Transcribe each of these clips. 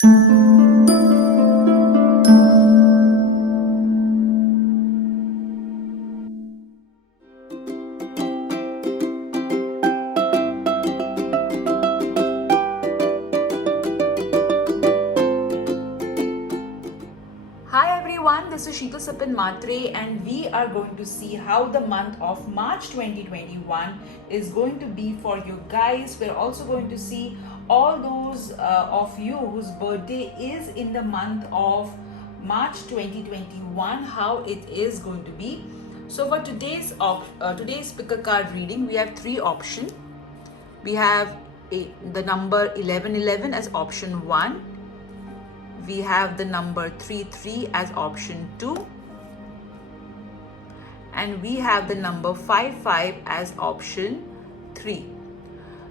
Hi everyone, this is Sheetal Sapin Matre and we are going to see how the month of March 2021 is going to be for you guys. We're also going to see all those of you whose birthday is in the month of March 2021, how it is going to be. So for today's pick a card reading, we have three options. We have the number 1111 as option 1. We have the number 33 as option 2, and we have the number 55 as option 3.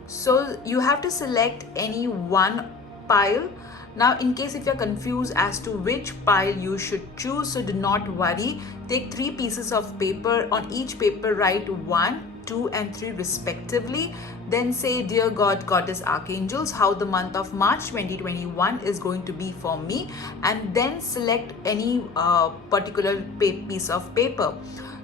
So you have to select any one pile. Now in case if you're confused as to which pile you should choose, so do not worry. Take 3 pieces of paper. On each paper write 1, 2 and 3 respectively. Then say, dear God, Goddess, Archangels, how the month of March 2021 is going to be for me, and then select any particular piece of paper.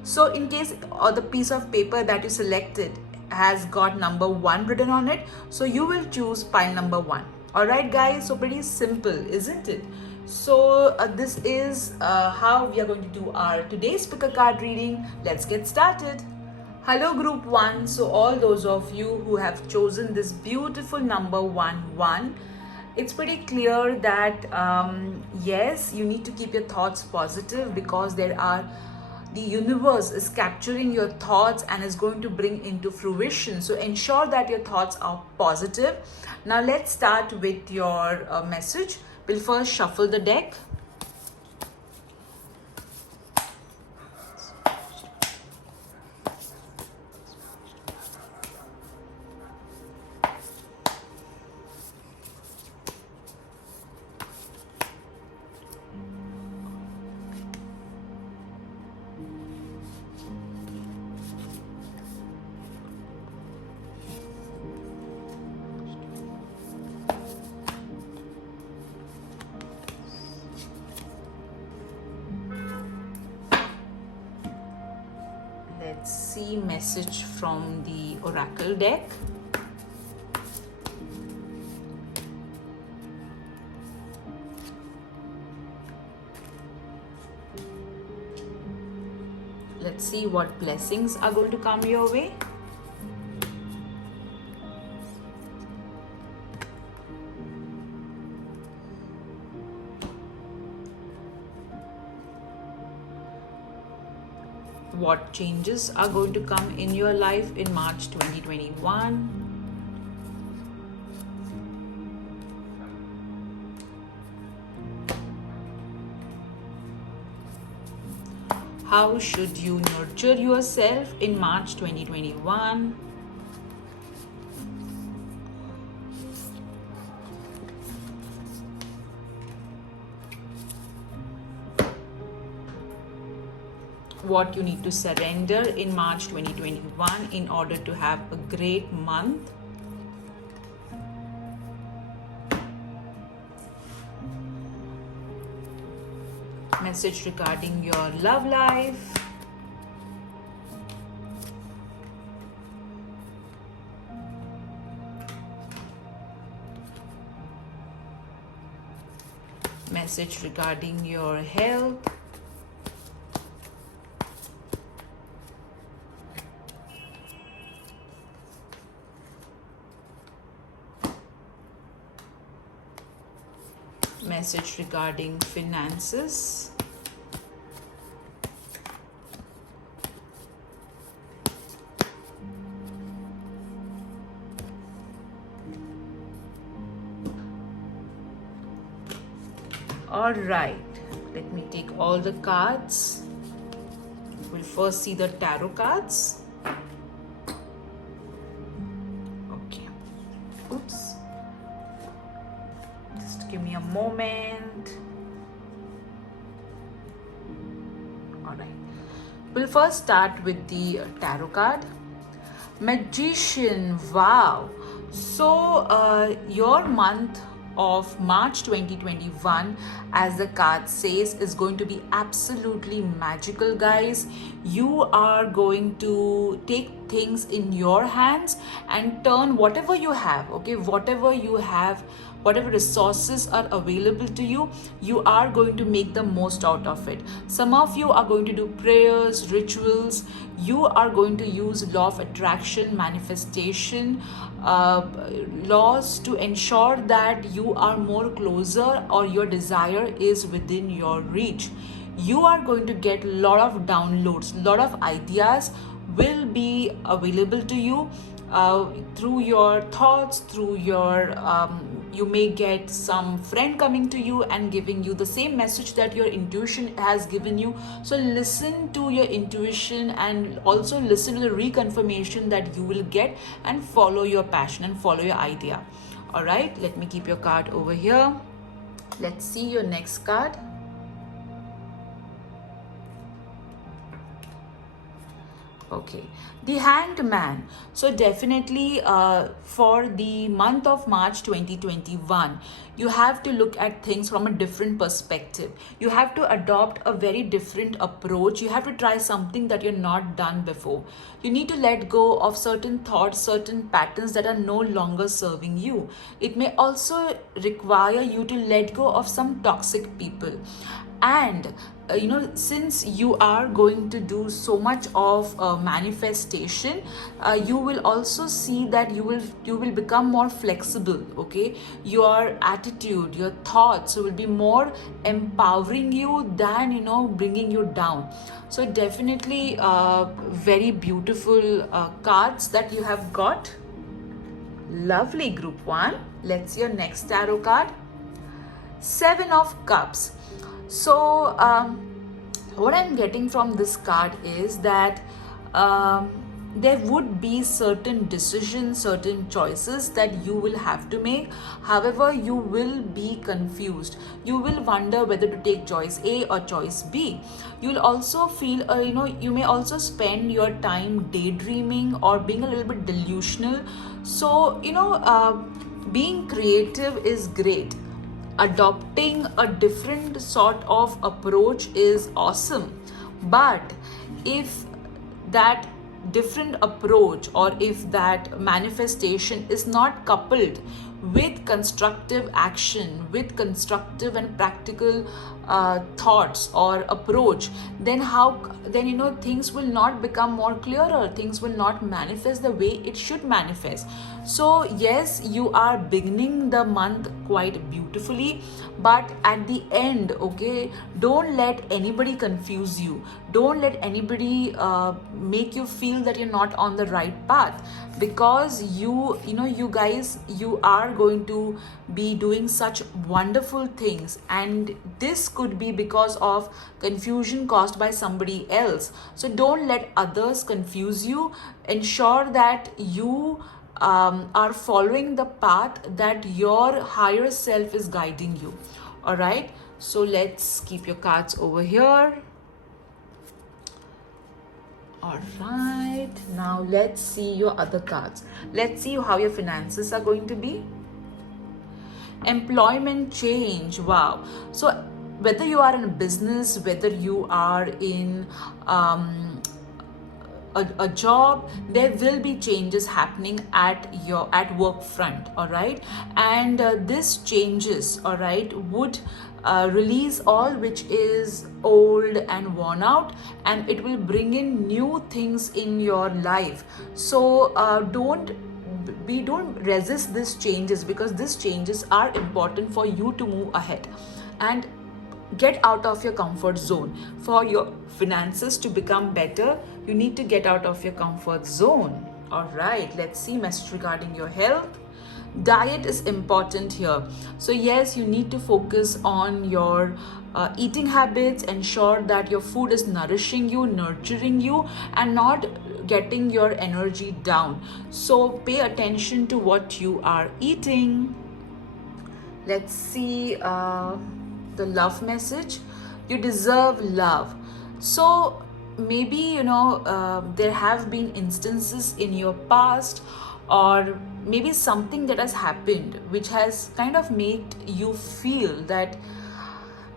So in case the piece of paper that you selected has got number 1 written on it, so you will choose pile number 1. Alright guys, so pretty simple, isn't it? So this is how we are going to do our today's pick a card reading. Let's get started. Hello group 1, so all those of you who have chosen this beautiful number 1, it's pretty clear that yes, you need to keep your thoughts positive, because the universe is capturing your thoughts and is going to bring into fruition. So ensure that your thoughts are positive. Now let's start with your message. We'll first shuffle the deck. Let's see message from the oracle deck. Let's see what blessings are going to come your way. What changes are going to come in your life in March 2021? How should you nurture yourself in March 2021? What you need to surrender in March 2021 in order to have a great month. Message regarding your love life. Message regarding your health. Message regarding finances. All right, let me take all the cards. We'll first see the tarot cards. Okay. Oops. Just give me a moment. All right. We'll first start with the tarot card. Magician. Wow. So your month of March 2021, as the card says, is going to be absolutely magical, guys. You are going to take things in your hands and turn whatever you have, okay, whatever resources are available to you, you are going to make the most out of it. Some of you are going to do prayers, rituals. You are going to use law of attraction, manifestation, laws to ensure that you are more closer, or your desire is within your reach. You are going to get a lot of downloads, lot of ideas will be available to you through your thoughts, through your you may get some friend coming to you and giving you the same message that your intuition has given you. So listen to your intuition and also listen to the reconfirmation that you will get, and follow your passion and follow your idea. All right, let me keep your card over here. Let's see your next card. Okay, the Hanged Man. So definitely for the month of March 2021, you have to look at things from a different perspective. You have to adopt a very different approach. You have to try something that you're not done before. You need to let go of certain thoughts, certain patterns that are no longer serving you. It may also require you to let go of some toxic people. And since you are going to do so much of manifestation, you will also see that you will become more flexible, okay. Your attitude, your thoughts will be more empowering you than bringing you down. So definitely very beautiful cards that you have got. Lovely, group 1. Let's see your next tarot card. 7 of Cups. So what I'm getting from this card is that there would be certain decisions, certain choices that you will have to make. However, you will be confused. You will wonder whether to take choice A or choice B. You'll also feel, you may also spend your time daydreaming or being a little bit delusional. So, being creative is great. Adopting a different sort of approach is awesome, but if that different approach, or if that manifestation is not coupled with constructive action, with constructive and practical thoughts or approach, then things will not become more clearer. Things will not manifest the way it should manifest. So yes, you are beginning the month quite beautifully, but at the end, okay, don't let anybody confuse you. Don't let anybody make you feel that you're not on the right path, because you guys, you are going to be doing such wonderful things, and this could be because of confusion caused by somebody else. So don't let others confuse you. Ensure that you are following the path that your higher self is guiding you. All right, so let's keep your cards over here. All right, now let's see your other cards. Let's see how your finances are going to be. Employment change. Wow. So whether you are in a business, whether you are in a job, there will be changes happening at work front. All right, and this changes, all right, would release all which is old and worn out, and it will bring in new things in your life. So don't resist these changes, because these changes are important for you to move ahead and get out of your comfort zone. For your finances to become better, you need to get out of your comfort zone. All right, let's see message regarding your health. Diet is important here. So yes, you need to focus on your eating habits. Ensure that your food is nourishing you, nurturing you, and not getting your energy down. So pay attention to what you are eating. Let's see the love message. You deserve love. So maybe there have been instances in your past, or maybe something that has happened which has kind of made you feel that,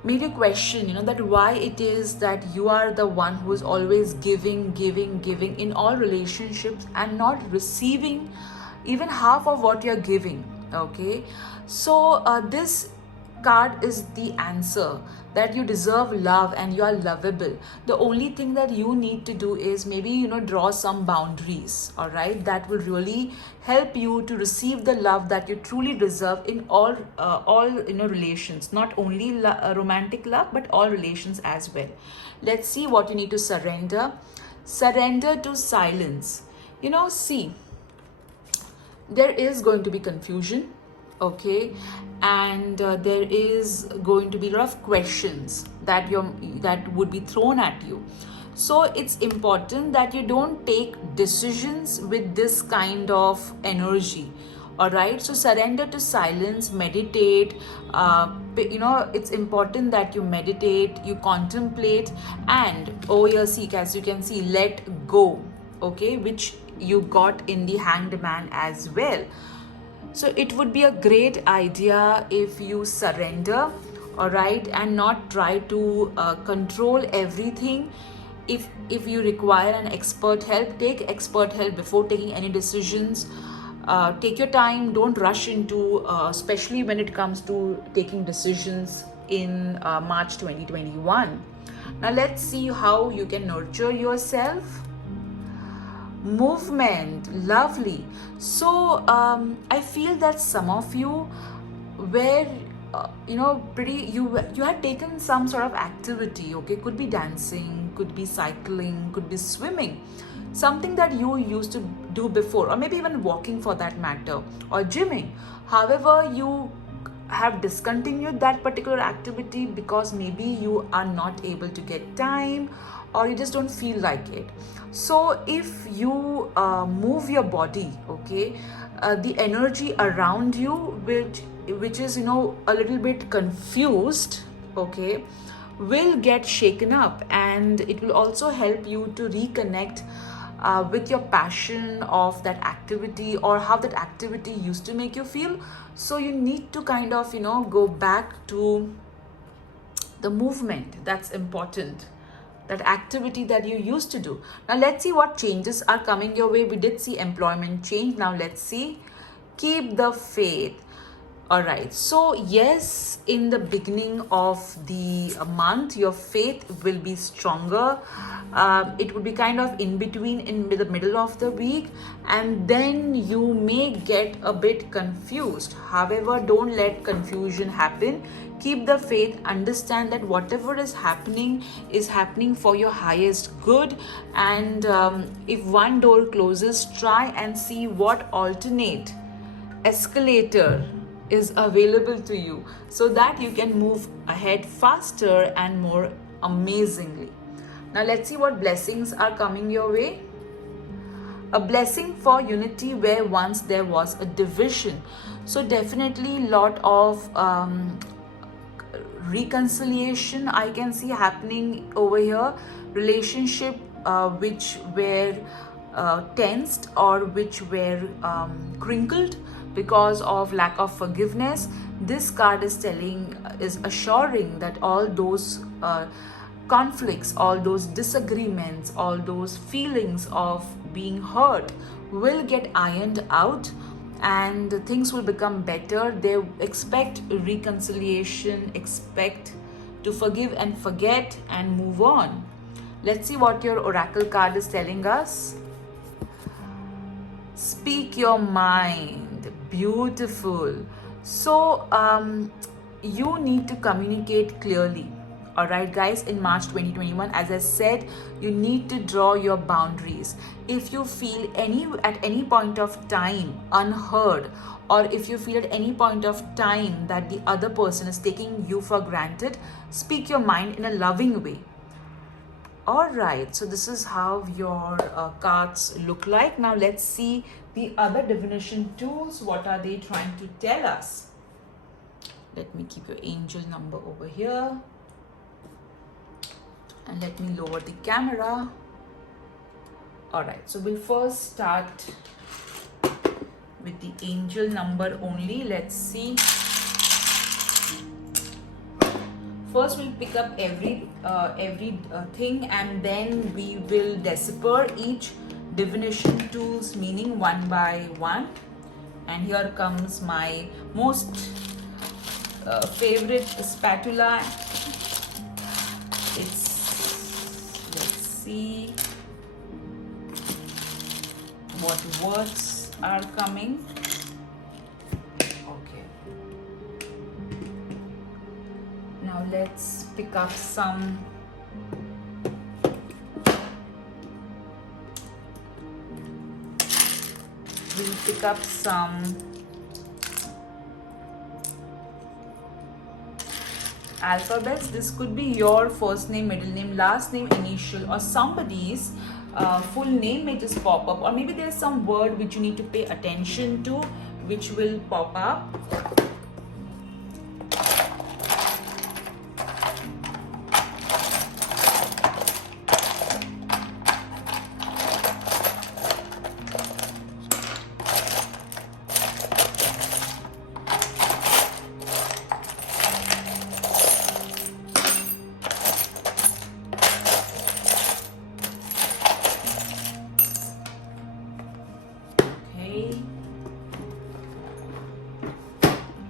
made you question, that why it is that you are the one who is always giving in all relationships and not receiving even half of what you're giving. Okay, so this card is the answer that you deserve love and you are lovable. The only thing that you need to do is maybe draw some boundaries. All right, that will really help you to receive the love that you truly deserve in all relations, not only romantic love but all relations as well. Let's see what you need to surrender to silence. See, there is going to be confusion, okay, and there is going to be a lot of questions that would be thrown at you. So it's important that you don't take decisions with this kind of energy. All right, so surrender to silence, meditate. It's important that you meditate, you contemplate, and see, as you can see, let go. Okay, which you got in the Hanged Man as well. So it would be a great idea if you surrender, all right, and not try to control everything. If you require an expert help, take expert help before taking any decisions. Take your time, don't rush into, especially when it comes to taking decisions in March 2021. Now let's see how you can nurture yourself. Movement, lovely. So I feel that some of you were you had taken some sort of activity. Okay, could be dancing, could be cycling, could be swimming, something that you used to do before, or maybe even walking for that matter, or gymming. However, you have discontinued that particular activity because maybe you are not able to get time, or you just don't feel like it. So if you move your body, okay, the energy around you, which is a little bit confused, okay, will get shaken up, and it will also help you to reconnect with your passion of that activity, or how that activity used to make you feel. So you need to kind of go back to the movement. That's important, that activity that you used to do. Now let's see what changes are coming your way. We did see employment change. Now let's see, keep the faith. All right, so yes, in the beginning of the month, your faith will be stronger. It would be kind of in between, in the middle of the week, and then you may get a bit confused. However, don't let confusion happen. Keep the faith, understand that whatever is happening for your highest good. And if one door closes, try and see what alternate escalator is available to you, so that you can move ahead faster and more amazingly. Now let's see what blessings are coming your way. A blessing for unity where once there was a division. So definitely lot of reconciliation I can see happening over here. Relationship which were tensed, or which were crinkled because of lack of forgiveness. This card is assuring that all those conflicts, all those disagreements, all those feelings of being hurt will get ironed out, and things will become better. They expect reconciliation, expect to forgive and forget and move on. Let's see what your oracle card is telling us. Speak your mind. Beautiful. So you need to communicate clearly. All right, guys, in March 2021, as I said, you need to draw your boundaries. If you feel at any point of time unheard, or if you feel at any point of time that the other person is taking you for granted, speak your mind in a loving way. All right, so this is how your cards look like. Now let's see the other divination tools. What are they trying to tell us? Let me keep your angel number over here. And let me lower the camera. All right, so we'll first start with the angel number only. Let's see. First we'll pick up every thing, and then we will decipher each divination tools meaning one by one. And here comes my most favorite spatula. Let's see what words are coming. Okay. Now let's pick up some alphabets. This could be your first name, middle name, last name, initial, or somebody's full name may just pop up, or maybe there's some word which you need to pay attention to, which will pop up.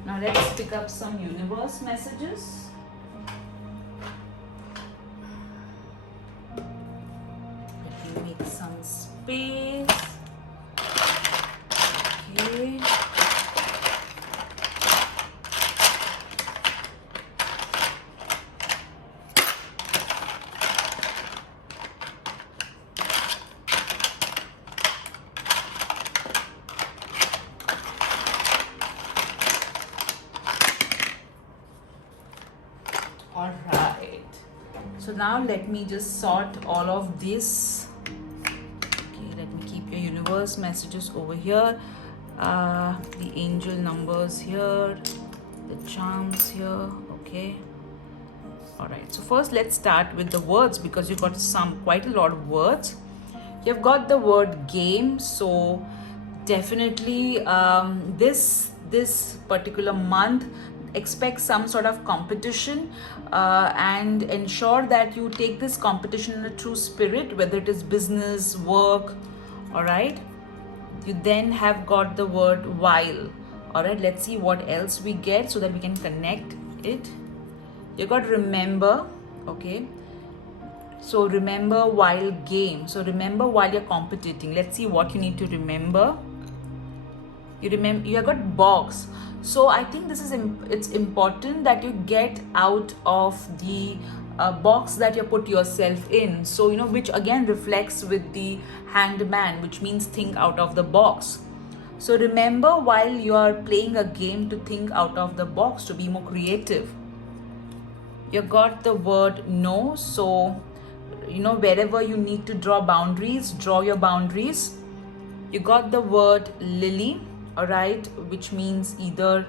Now let's pick up some universe messages. Let me make some space. Okay. Alright, so now let me just sort all of this. Okay, let me keep your universe messages over here, the angel numbers here, the charms here. Okay, alright, so first let's start with the words, because you've got quite a lot of words. You've got the word game, so definitely this particular month expect some sort of competition, and ensure that you take this competition in a true spirit, whether it is business, work. All right, you then have got the word while. All right, let's see what else we get so that we can connect it. You got remember. Okay, so remember while game, so remember while you're competing. Let's see what you need to remember. You have got box. So I think this is it's important that you get out of the box that you put yourself in. So which again reflects with the hanged man, which means think out of the box. So remember while you are playing a game to think out of the box, to be more creative. You got the word no. So wherever you need to draw boundaries, draw your boundaries. You got the word lily. All right, which means either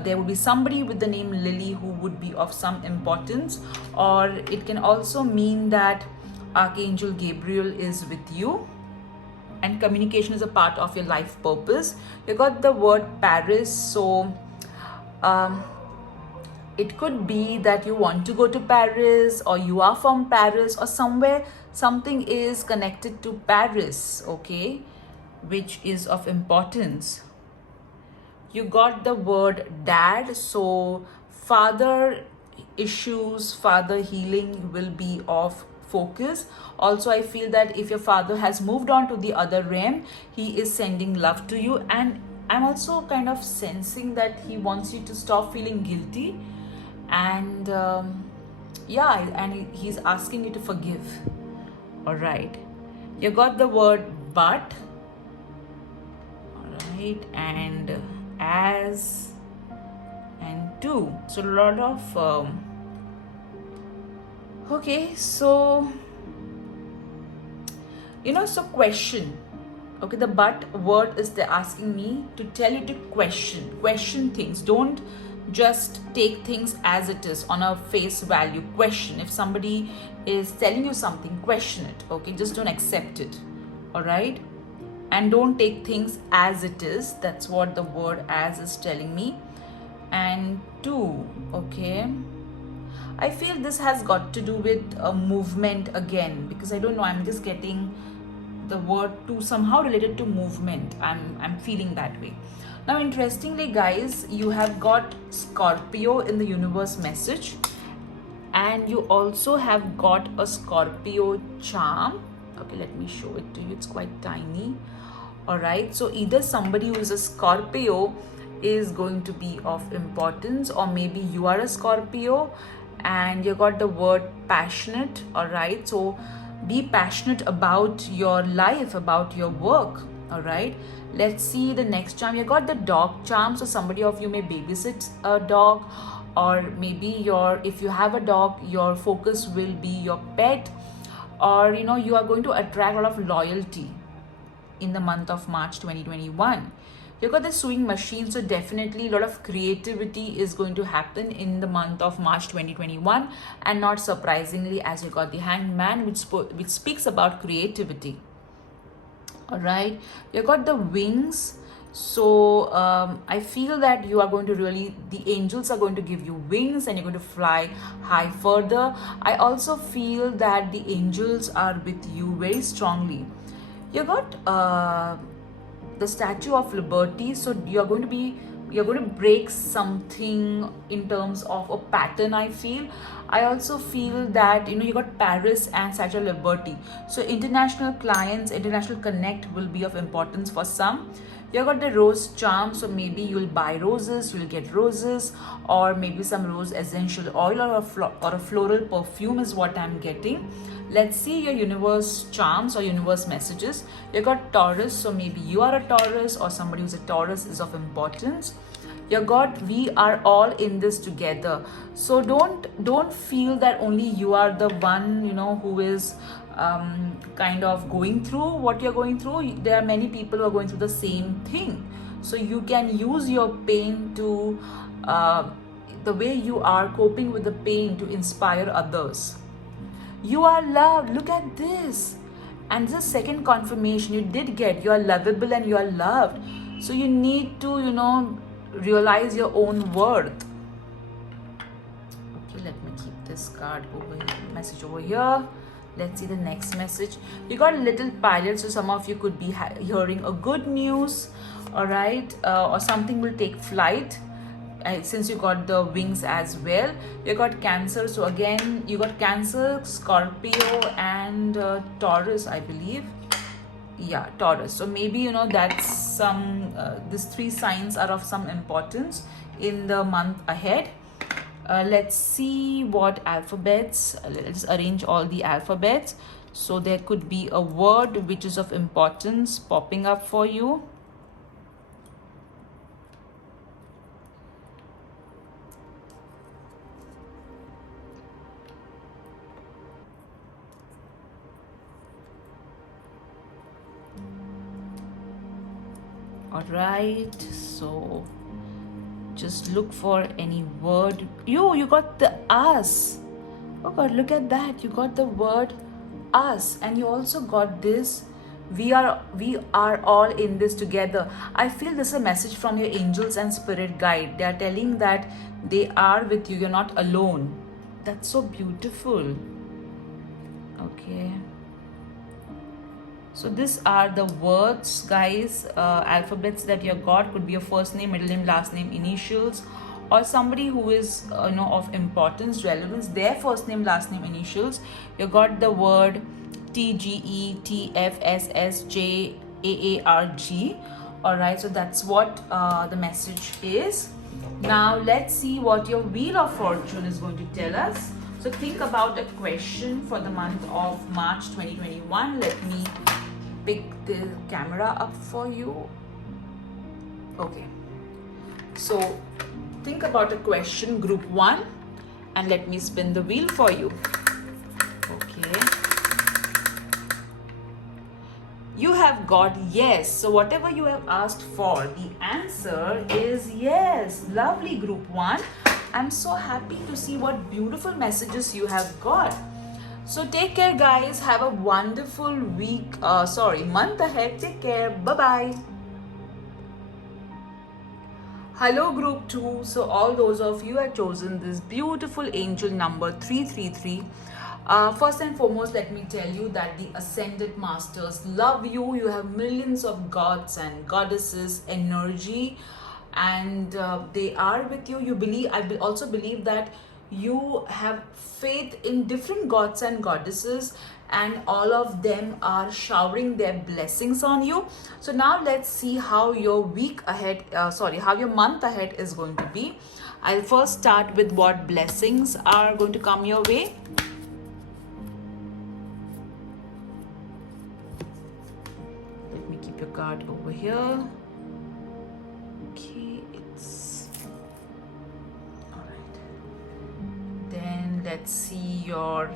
there would be somebody with the name Lily who would be of some importance, or it can also mean that Archangel Gabriel is with you and communication is a part of your life purpose. You got the word Paris. So it could be that you want to go to Paris, or you are from Paris, or somewhere something is connected to Paris, okay, which is of importance. You got the word dad. So father issues, father healing will be of focus. Also, I feel that if your father has moved on to the other realm, he is sending love to you. And I'm also kind of sensing that he wants you to stop feeling guilty. And and he's asking you to forgive. All right. You got the word but. All right. And as and to. So a lot of okay, so so question. Okay, the but word is they're asking me to tell you to question things. Don't just take things as it is on a face value. Question. If somebody is telling you something, question it. Okay, just don't accept it. All right. and don't take things as it is. That's what the word as is telling me. And 2, okay, I feel this has got to do with a movement again, because I don't know, I'm just getting the word 2 somehow related to movement. I'm feeling that way. Now interestingly guys, you have got Scorpio in the universe message, and you also have got a Scorpio charm. Okay, let me show it to you. It's quite tiny. All right, so either somebody who is a Scorpio is going to be of importance, or maybe you are a Scorpio and you got the word passionate. All right, so be passionate about your life, about your work. All right, let's see the next charm. You got the dog charm, so somebody of you may babysit a dog, or maybe if you have a dog, your focus will be your pet, or you are going to attract a lot of loyalty in the month of March 2021. You got the sewing machine, so definitely a lot of creativity is going to happen in the month of March 2021. And not surprisingly, as you got the Hanged Man, which speaks about creativity. All right, you got the wings. So I feel that you are going to the angels are going to give you wings, and you're going to fly high further. I also feel that the angels are with you very strongly. You got the Statue of Liberty, so you're going to break something in terms of a pattern. I also feel that you got Paris and Statue of Liberty, so international clients, international connect will be of importance for some. You got the rose charm, so maybe you'll buy roses, you'll get roses, or maybe some rose essential oil, or a floral perfume is what I'm getting. Let's see your universe charms or universe messages. You got Taurus, so maybe you are a Taurus, or somebody who's a Taurus is of importance. You got we are all in this together, so don't feel that only you are the one who is kind of going through what you're going through. There are many people who are going through the same thing, so you can use your pain to the way you are coping with the pain to inspire others. You are loved. Look at this. And this second confirmation you did get. You are lovable and you are loved. So you need to, realize your own worth. Okay, let me keep this card over here, message over here. Let's see the next message. You got a little pilot, so some of you could be hearing a good news, all right, or something will take flight. Since you got the wings as well. You got Cancer, so again you got Cancer, Scorpio, and Taurus, I believe. Yeah, Taurus. So maybe that's some these 3 signs are of some importance in the month ahead. Let's see what alphabets. Let's arrange all the alphabets. So there could be a word which is of importance popping up for you. All right, so just look for any word. You got the us. Oh God, look at that. You got the word us, and you also got this. We are all in this together. I feel this is a message from your angels and spirit guide. They are telling that they are with you. You're not alone. That's so beautiful. Okay. So these are the words, guys, alphabets that you got. Could be your first name, middle name, last name, initials, or somebody who is of importance, relevance, their first name, last name, initials. You got the word TGETFSSJAARG. All right, so that's what the message is. Now let's see what your Wheel of Fortune is going to tell us. So think about a question for the month of March 2021. Let me pick the camera up for you. Okay. So think about a question, group 1, and let me spin the wheel for you. Okay. You have got yes. So whatever you have asked for, the answer is yes. Lovely, group 1. I'm so happy to see what beautiful messages you have got. So take care, guys. Have a wonderful week. Month ahead. Take care. Bye bye. Hello, group 2. So all those of you have chosen this beautiful angel number 333. First and foremost, let me tell you that the ascended masters love you. You have millions of gods and goddesses energy, and they are with you. You believe, I also believe that you have faith in different gods and goddesses, and all of them are showering their blessings on you. So now let's see how your week ahead, how your month ahead is going to be. I'll first start with what blessings are going to come your way. Let me keep your card over here. Okay, it's all right. Then let's see your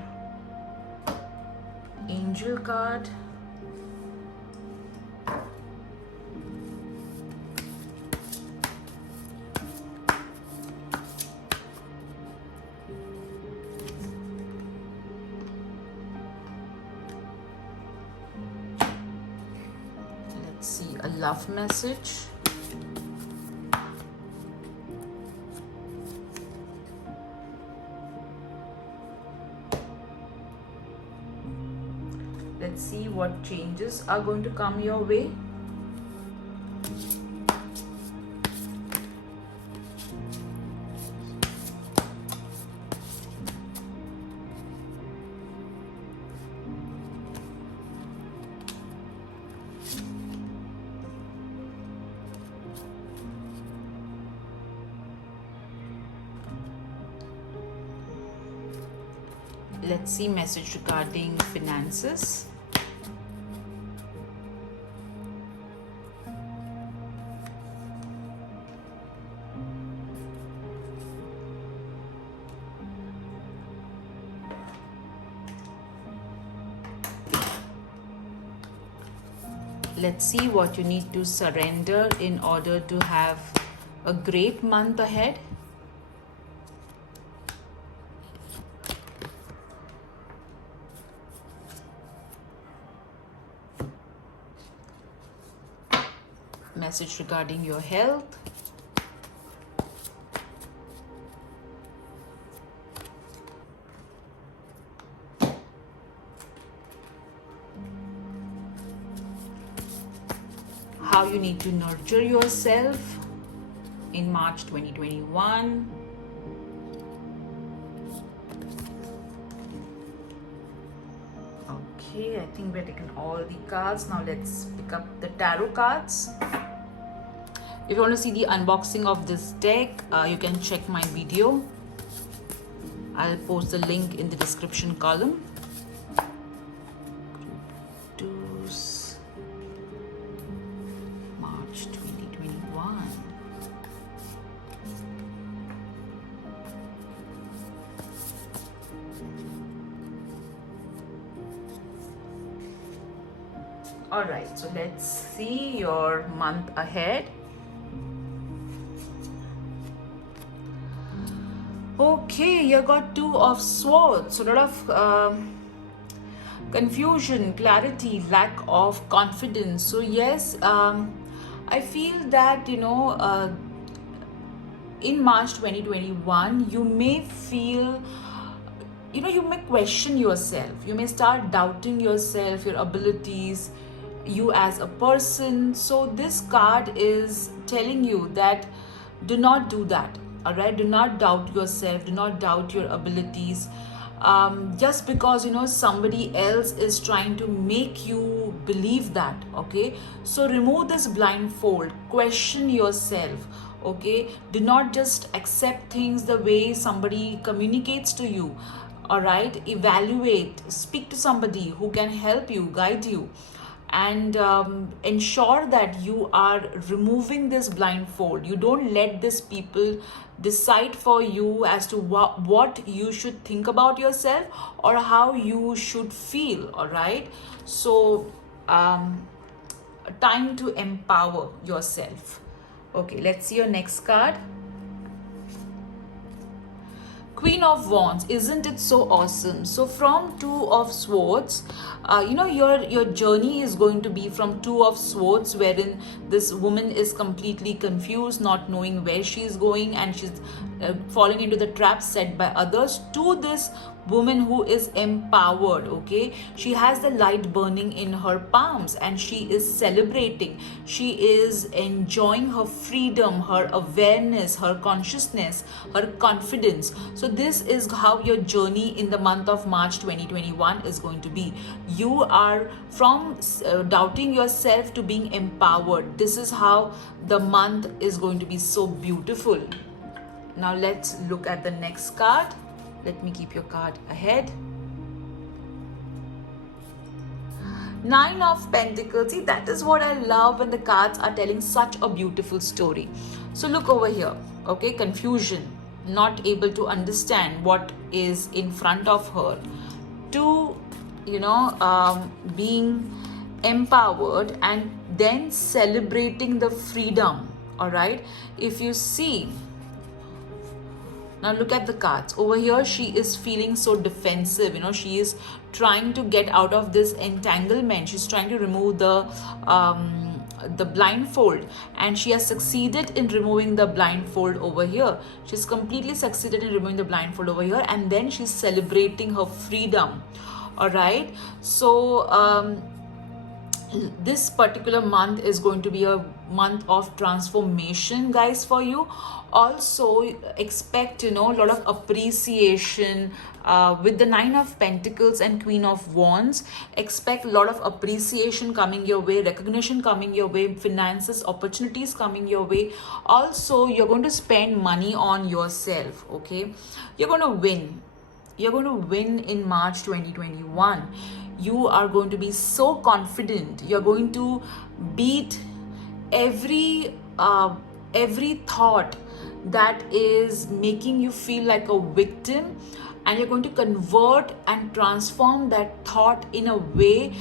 angel card. Let's see a love message. Let's see what changes are going to come your way. Let's see message regarding finances. Let's see what you need to surrender in order to have a great month ahead. Message regarding your health. How you need to nurture yourself in March 2021. Okay, I think we're taking all the cards. Now let's pick up the tarot cards. If you want to see the unboxing of this deck, you can check my video. I'll post the link in the description column. March 2021. All right, so let's see your month ahead. Okay, you got Two of Swords. So a lot of confusion, clarity, lack of confidence. So yes, I feel that in March 2021 you may feel, you may question yourself. You may start doubting yourself, your abilities, you as a person. So this card is telling you that do not do that. All right, do not doubt yourself, do not doubt your abilities, just because somebody else is trying to make you believe that. Okay, so remove this blindfold, question yourself. Okay, do not just accept things the way somebody communicates to you. All right, evaluate, speak to somebody who can help you, guide you, and ensure that you are removing this blindfold. You don't let these people decide for you as to what you should think about yourself or how you should feel. All right, so time to empower yourself. Okay, let's see your next card. Queen of Wands, isn't it so awesome? So from Two of Swords, your journey is going to be from Two of Swords, wherein this woman is completely confused, not knowing where she is going, and she's falling into the trap set by others, to this woman who is empowered. Okay, she has the light burning in her palms and she is celebrating, she is enjoying her freedom, her awareness, her consciousness, her confidence. So this is how your journey in the month of March 2021 is going to be. You are from doubting yourself to being empowered. This is how the month is going to be so beautiful. Now let's look at the next card. Let me keep your card ahead. Nine of Pentacles. See, that is what I love when the cards are telling such a beautiful story. So look over here. Okay, confusion, not able to understand what is in front of her, to being empowered and then celebrating the freedom. All right, if you see, now look at the cards. Over here, she is feeling so defensive. She is trying to get out of this entanglement. She's trying to remove the blindfold, and she has succeeded in removing the blindfold over here. She's completely succeeded in removing the blindfold over here, and then she's celebrating her freedom. All right. So this particular month is going to be a month of transformation, guys, for you. Also expect a lot of appreciation with the Nine of Pentacles and Queen of Wands. Expect a lot of appreciation coming your way, recognition coming your way, finances, opportunities coming your way. Also, you're going to spend money on yourself. Okay, you're going to win. You're going to win in March 2021. You are going to be so confident. You're going to beat every thought that is making you feel like a victim, and you're going to convert and transform that thought in a way,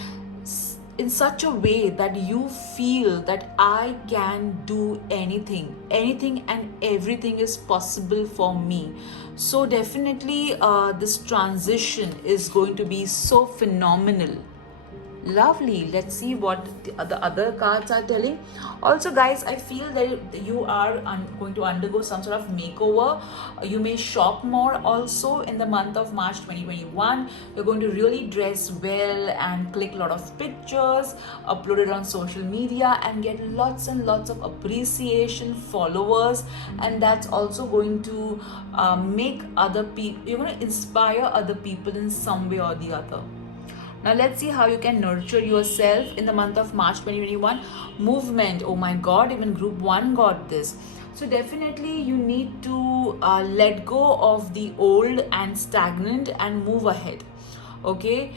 in such a way that you feel that I can do anything and everything is possible for me. So definitely this transition is going to be so phenomenal. Lovely. Let's see what the other cards are telling. Also, guys, I feel that you are going to undergo some sort of makeover. You may shop more also in the month of March 2021. You're going to really dress well and click a lot of pictures, upload it on social media, and get lots and lots of appreciation, followers, and that's also going to make other people, you're going to inspire other people in some way or the other. Now let's see how you can nurture yourself in the month of March 2021. Movement. Oh my God, even group 1 got this. So definitely you need to let go of the old and stagnant and move ahead. Okay,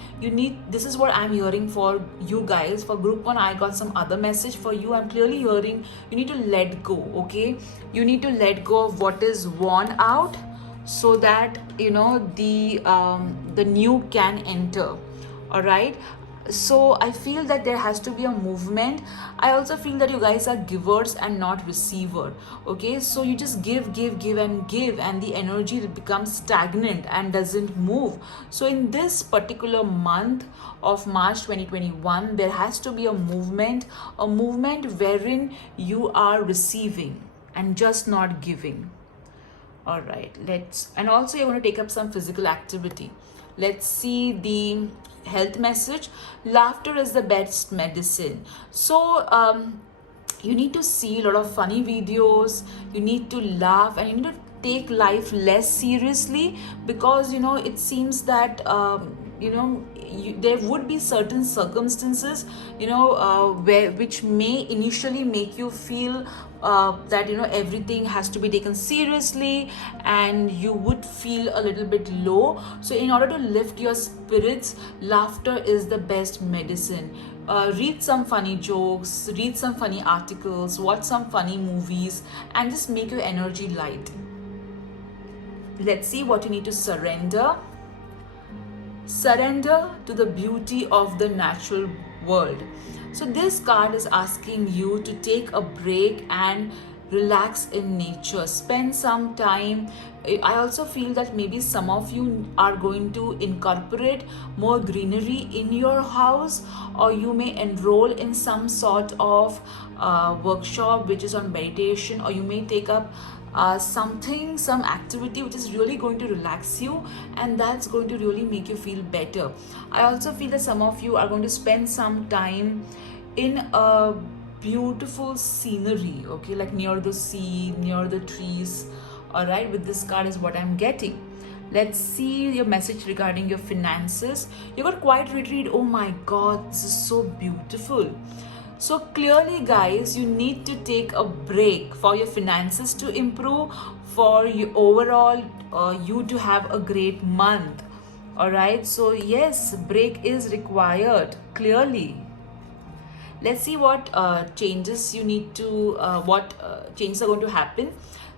this is what I'm hearing for you guys. For group 1, I got some other message for you. I'm clearly hearing you need to let go. Okay, you need to let go of what is worn out, so that the new can enter. All right, so I feel that there has to be a movement. I also feel that you guys are givers and not receiver. Okay, so you just give and give, and the energy becomes stagnant and doesn't move. So in this particular month of March 2021, there has to be a movement wherein you are receiving and just not giving. All right, and also you're going to take up some physical activity. Let's see the health message. Laughter is the best medicine. So you need to see a lot of funny videos. You need to laugh, and you need to take life less seriously, because it seems that there would be certain circumstances which may initially make you feel that everything has to be taken seriously, and you would feel a little bit low. So in order to lift your spirits, laughter is the best medicine. Read some funny jokes, read some funny articles, watch some funny movies, and just make your energy light. Let's see what you need to surrender. Surrender to the beauty of the natural world. So this card is asking you to take a break and relax in nature. Spend some time I also feel that maybe some of you are going to incorporate more greenery in your house, or you may enroll in some sort of workshop which is on meditation, or you may take up some activity which is really going to relax you, and that's going to really make you feel better. I also feel that some of you are going to spend some time in a beautiful scenery, okay, like near the sea, near the trees. All right, with this card is what I'm getting. Let's see your message regarding your finances. You got quiet retreat. Oh my god, this is so beautiful. So clearly guys, you need to take a break for your finances to improve, for you overall you to have a great month. All right, so yes, break is required clearly. Let's see what changes you need to what changes are going to happen.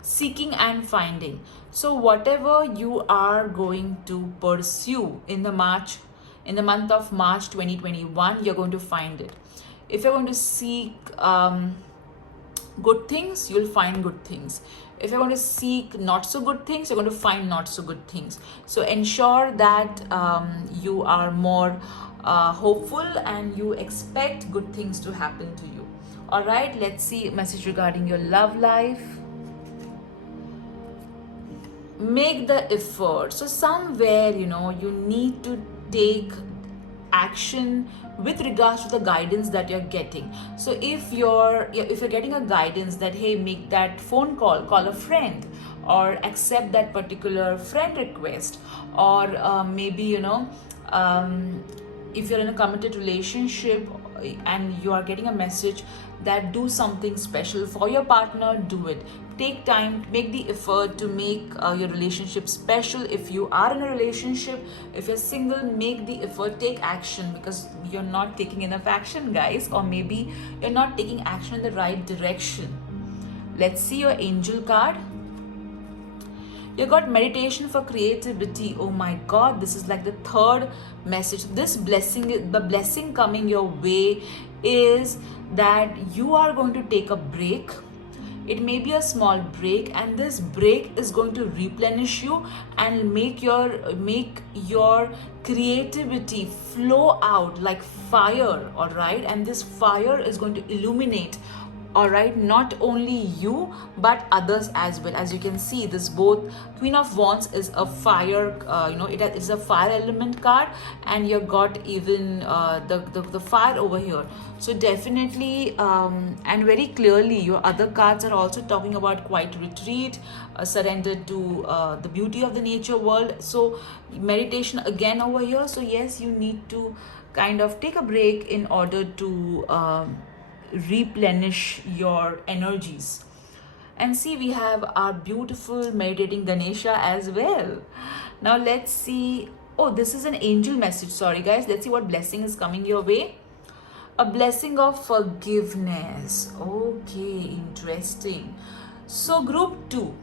Seeking and finding. So whatever you are going to pursue in the month of March 2021, you're going to find it. If you're going to seek good things, you'll find good things. If you're going to seek not so good things, you're going to find not so good things. So ensure that you are more hopeful and you expect good things to happen to you. All right, let's see a message regarding your love life. Make the effort. So somewhere, you know, you need to take action with regards to the guidance that you're getting. So if you're getting a guidance that, hey, make that phone call, call a friend, or accept that particular friend request, or maybe, you know, if you're in a committed relationship and you are getting a message that do something special for your partner, do it. Take time, make the effort to make your relationship special. If you are in a relationship, if you're single, make the effort, take action, because you're not taking enough action, guys, or maybe you're not taking action in the right direction. Let's see your angel card. You got meditation for creativity. Oh my god, this is like the third message. This blessing, the blessing coming your way is that you are going to take a break. It may be a small break, and this break is going to replenish you and make your creativity flow out like fire. All right, and this fire is going to illuminate, all right, not only you but others as well. As you can see, this both Queen of Wands is a fire, it is a fire element card, and you got even the fire over here. So definitely and very clearly your other cards are also talking about quiet retreat, surrender to the beauty of the nature world. So meditation again over here. So yes, you need to kind of take a break in order to replenish your energies. And see, we have our beautiful meditating Ganesha as well. Now let's see. Oh, this is an angel message. Sorry guys, let's see what blessing is coming your way. A blessing of forgiveness. Okay, interesting. So group 2,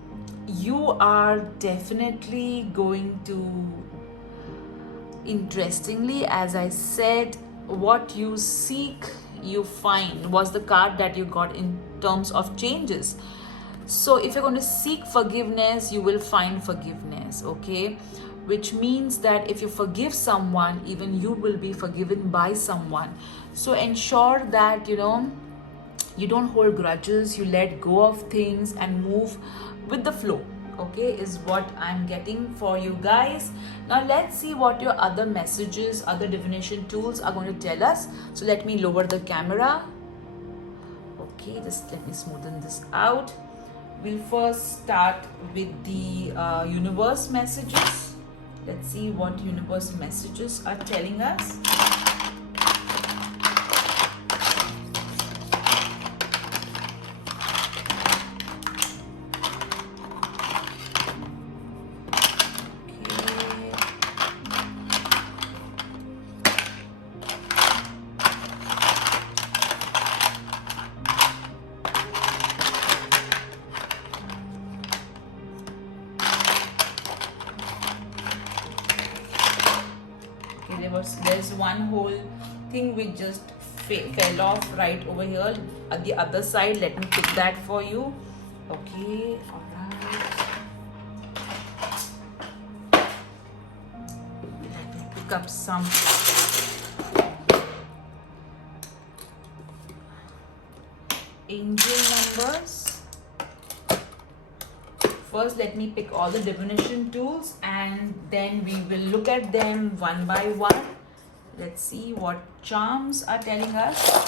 you are definitely going to, interestingly, as I said, what you seek you find was the card that you got in terms of changes. So if you're going to seek forgiveness, you will find forgiveness, okay, which means that if you forgive someone, even you will be forgiven by someone. So ensure that you don't hold grudges, you let go of things and move with the flow, okay, is what I'm getting for you guys. Now let's see what your other messages, other divination tools are going to tell us. So let me lower the camera. Okay, just let me smoothen this out. We'll first start with the universe messages. Let's see what universe messages are telling us. There's one whole thing which just fell off right over here at the other side. Let me pick that for you. Okay, all right. pick up some angel numbers. First, let me pick all the divination tools and then we will look at them one by one. Let's see what charms are telling us.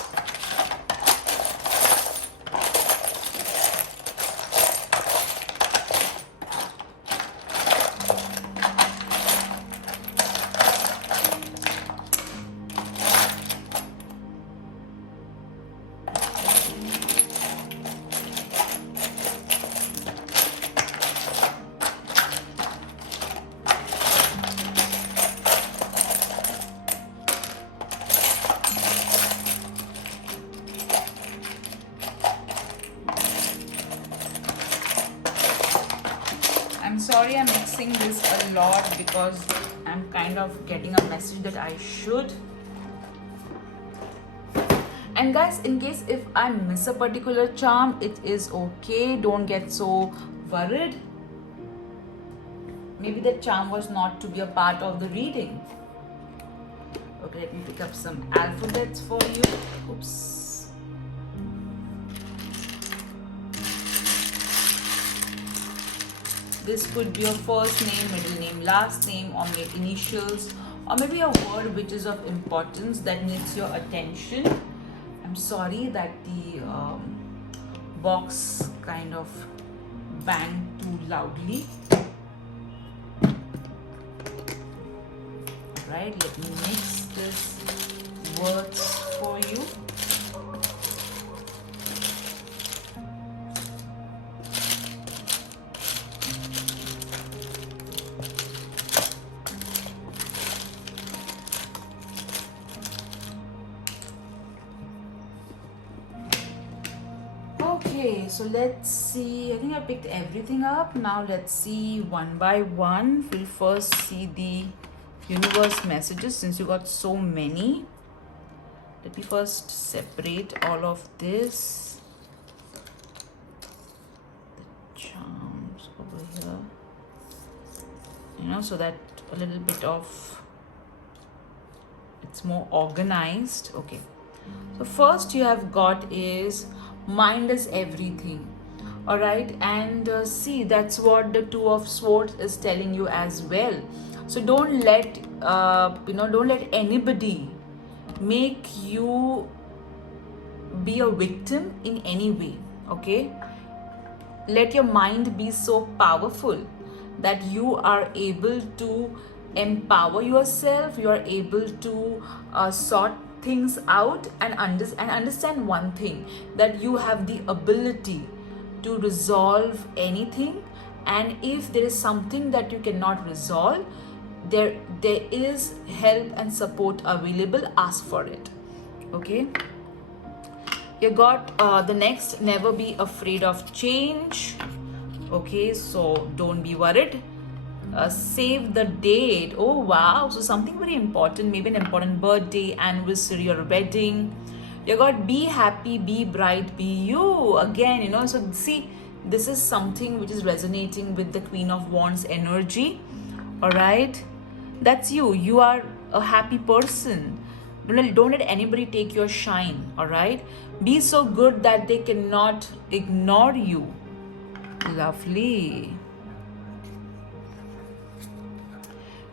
I'm sorry I'm mixing this a lot because I'm kind of getting a message that I should. And guys, in case if I miss a particular charm, it is okay. Don't get so worried. Maybe that charm was not to be a part of the reading. Okay, let me pick up some alphabets for you. Oops. This could be your first name, middle name, last name, or maybe initials, or maybe a word which is of importance that needs your attention. I'm sorry that the box kind of banged too loudly. Right, let me mix this words for you. Okay, so let's see. I think I picked everything up. Now let's see one by one. We'll first see the universe messages since you got so many. Let me first separate all of this. The charms over here. You know, so that a little bit of it's more organized. Okay. So first you have got is mind is everything. All right, and see, that's what the Two of Swords is telling you as well. So don't let don't let anybody make you be a victim in any way. Okay, let your mind be so powerful that you are able to empower yourself. You are able to sort things out and understand one thing, that you have the ability to resolve anything, and if there is something that you cannot resolve, there is help and support available. Ask for it. Okay, you got the next, never be afraid of change. Okay, so don't be worried. Save the date. Oh wow, so something very important, maybe an important birthday, anniversary, or wedding. You got be happy, be bright, be you. Again, so see, this is something which is resonating with the Queen of Wands energy. All right, that's you. You are a happy person. Don't let anybody take your shine. All right, be so good that they cannot ignore you. Lovely.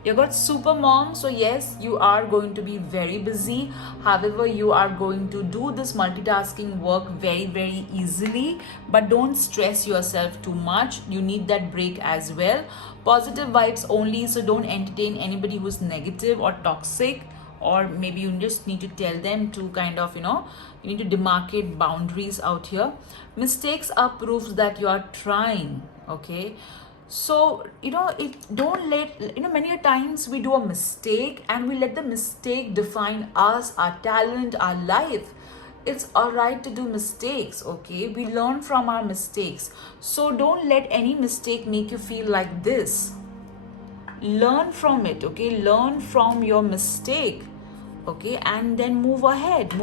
You got super mom. So yes, you are going to be very busy. However, you are going to do this multitasking work very, very easily. But don't stress yourself too much. You need that break as well. Positive vibes only. So don't entertain anybody who's negative or toxic. Or maybe you just need to tell them to kind of, you need to demarcate boundaries out here. Mistakes are proofs that you are trying. Okay. So, don't let, many a times we do a mistake and we let the mistake define us, our talent, our life. It's all right to do mistakes, okay? We learn from our mistakes. So don't let any mistake make you feel like this. Learn from it, okay? Learn from your mistake, okay? And then move ahead.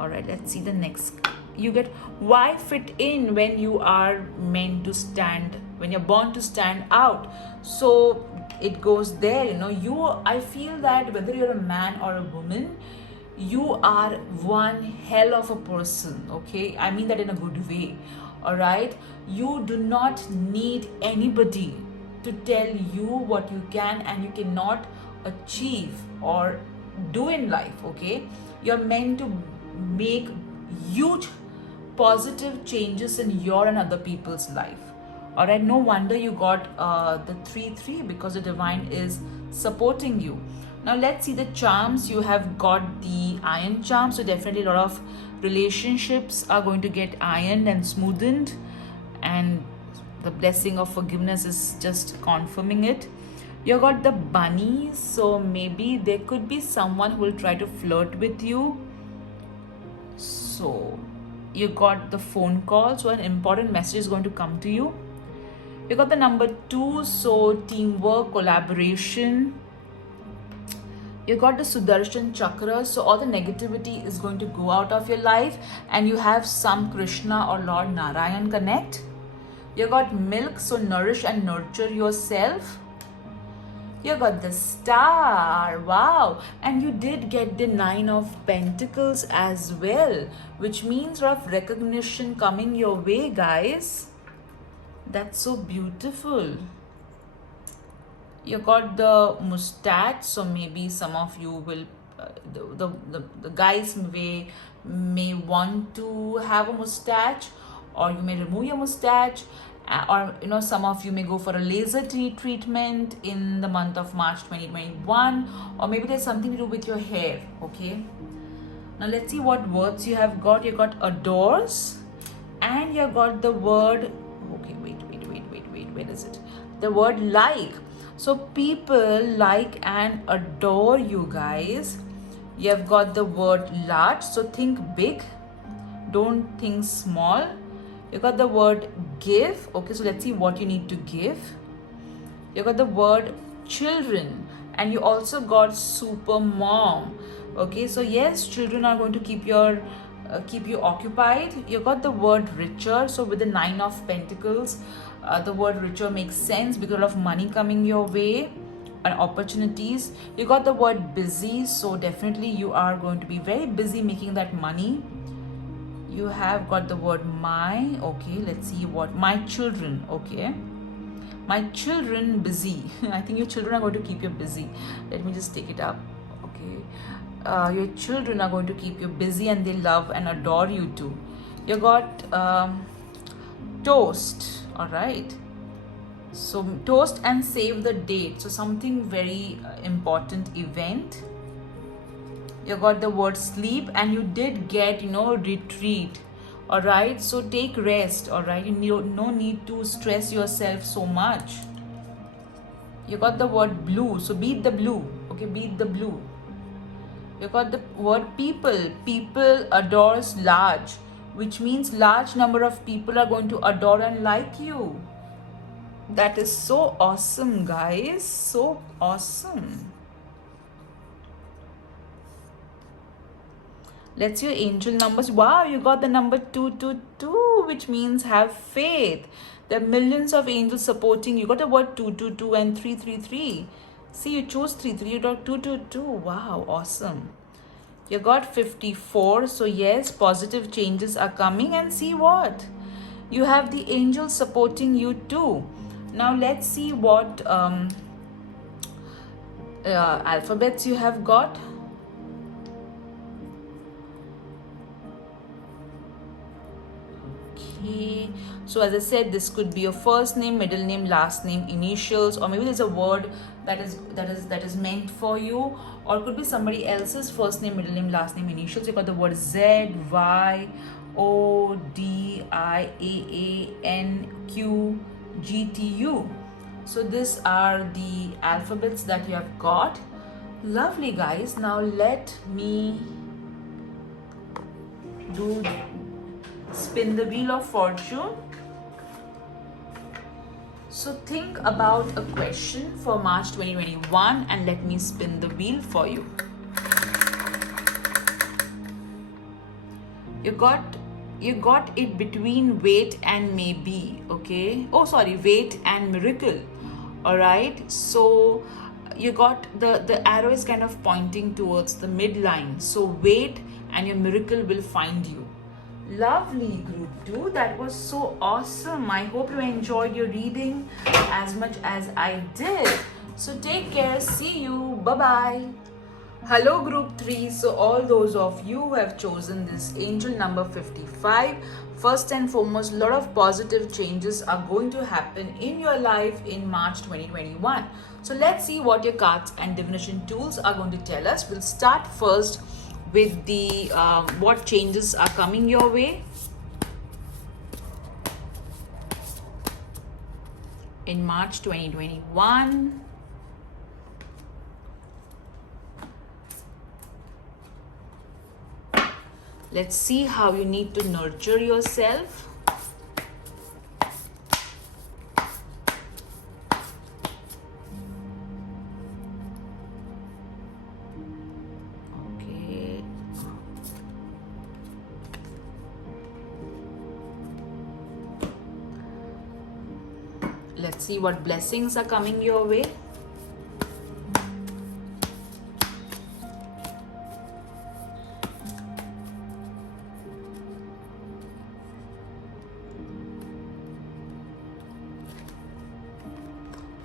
All right, let's see the next. You get why fit in when you are meant to stand, when you're born to stand out. So it goes there, I feel that whether you're a man or a woman, you are one hell of a person, okay? I mean that in a good way, all right? You do not need anybody to tell you what you can and you cannot achieve or do in life, okay? You're meant to make huge positive changes in your and other people's life. All right, no wonder you got the 3-3, because the divine is supporting you. Now let's see the charms. You have got the iron charm, so definitely a lot of relationships are going to get ironed and smoothened, and the blessing of forgiveness is just confirming it. You got the bunny, so maybe there could be someone who will try to flirt with you. So you got the phone call, so an important message is going to come to you. You got the number 2, so teamwork, collaboration. You got the Sudarshan chakra, so all the negativity is going to go out of your life, and you have some Krishna or Lord Narayan connect. You got milk, so nourish and nurture yourself. You got the star, wow, and you did get the 9 of Pentacles as well, which means a lot of recognition coming your way, guys. That's so beautiful. You got the mustache, so maybe some of you will the guys may want to have a mustache, or you may remove your mustache, or some of you may go for a laser treatment in the month of March 2021, or maybe there's something to do with your hair, okay? Now let's see what words you have got. You got adores, and you got the word, okay, wait, where is it? The word like. So people like and adore you, guys. You have got the word large, so think big, don't think small. You got the word give, okay, so let's see what you need to give. You got the word children, and you also got super mom, okay? So yes, children are going to keep you occupied. You got the word richer, so with the 9 of Pentacles, the word richer makes sense because of money coming your way and opportunities. You got the word busy, so definitely you are going to be very busy making that money. You have got the word my, okay, let's see what my children, okay, my children busy. I think your children are going to keep you busy. Let me just take it up, okay. Your children are going to keep you busy, and they love and adore you too. You got toast, all right, so toast and save the date, so something very important event. You got the word sleep, and you did get retreat, all right, so take rest, all right, no need to stress yourself so much. You got the word blue, so beat the blue, okay, beat the blue. You got the word people adores large, which means large number of people are going to adore and like you. That is so awesome, guys, so awesome. Let's see your angel numbers. Wow, you got the number 222, which means have faith. There are millions of angels supporting you. You got the word 222 and 333. See, you chose 33, you got 222. Wow, awesome. You got 54, so yes, positive changes are coming, and see what? You have the angels supporting you too. Now let's see what alphabets you have got. Okay, so as I said, this could be your first name, middle name, last name, initials, or maybe there's a word that is meant for you, or it could be somebody else's first name, middle name, last name, initials. You got the word Z, Y, O, D, I, A, N, Q, G, T, U. So these are the alphabets that you have got. Lovely, guys. Now let me spin the wheel of fortune. So think about a question for March 2021 and let me spin the wheel for you. You got it between wait and maybe, okay? Oh, sorry, wait and miracle. All right, so you got the arrow is kind of pointing towards the midline, so wait and your miracle will find you. Lovely, group 2. That was so awesome. I hope you enjoyed your reading as much as I did. So take care. See you. Bye bye. Hello, group 3. So, all those of you who have chosen this angel number 55, first and foremost, a lot of positive changes are going to happen in your life in March 2021. So, let's see what your cards and divination tools are going to tell us. We'll start first with the what changes are coming your way in March 2021. Let's see how you need to nurture yourself. Okay. Let's see what blessings are coming your way.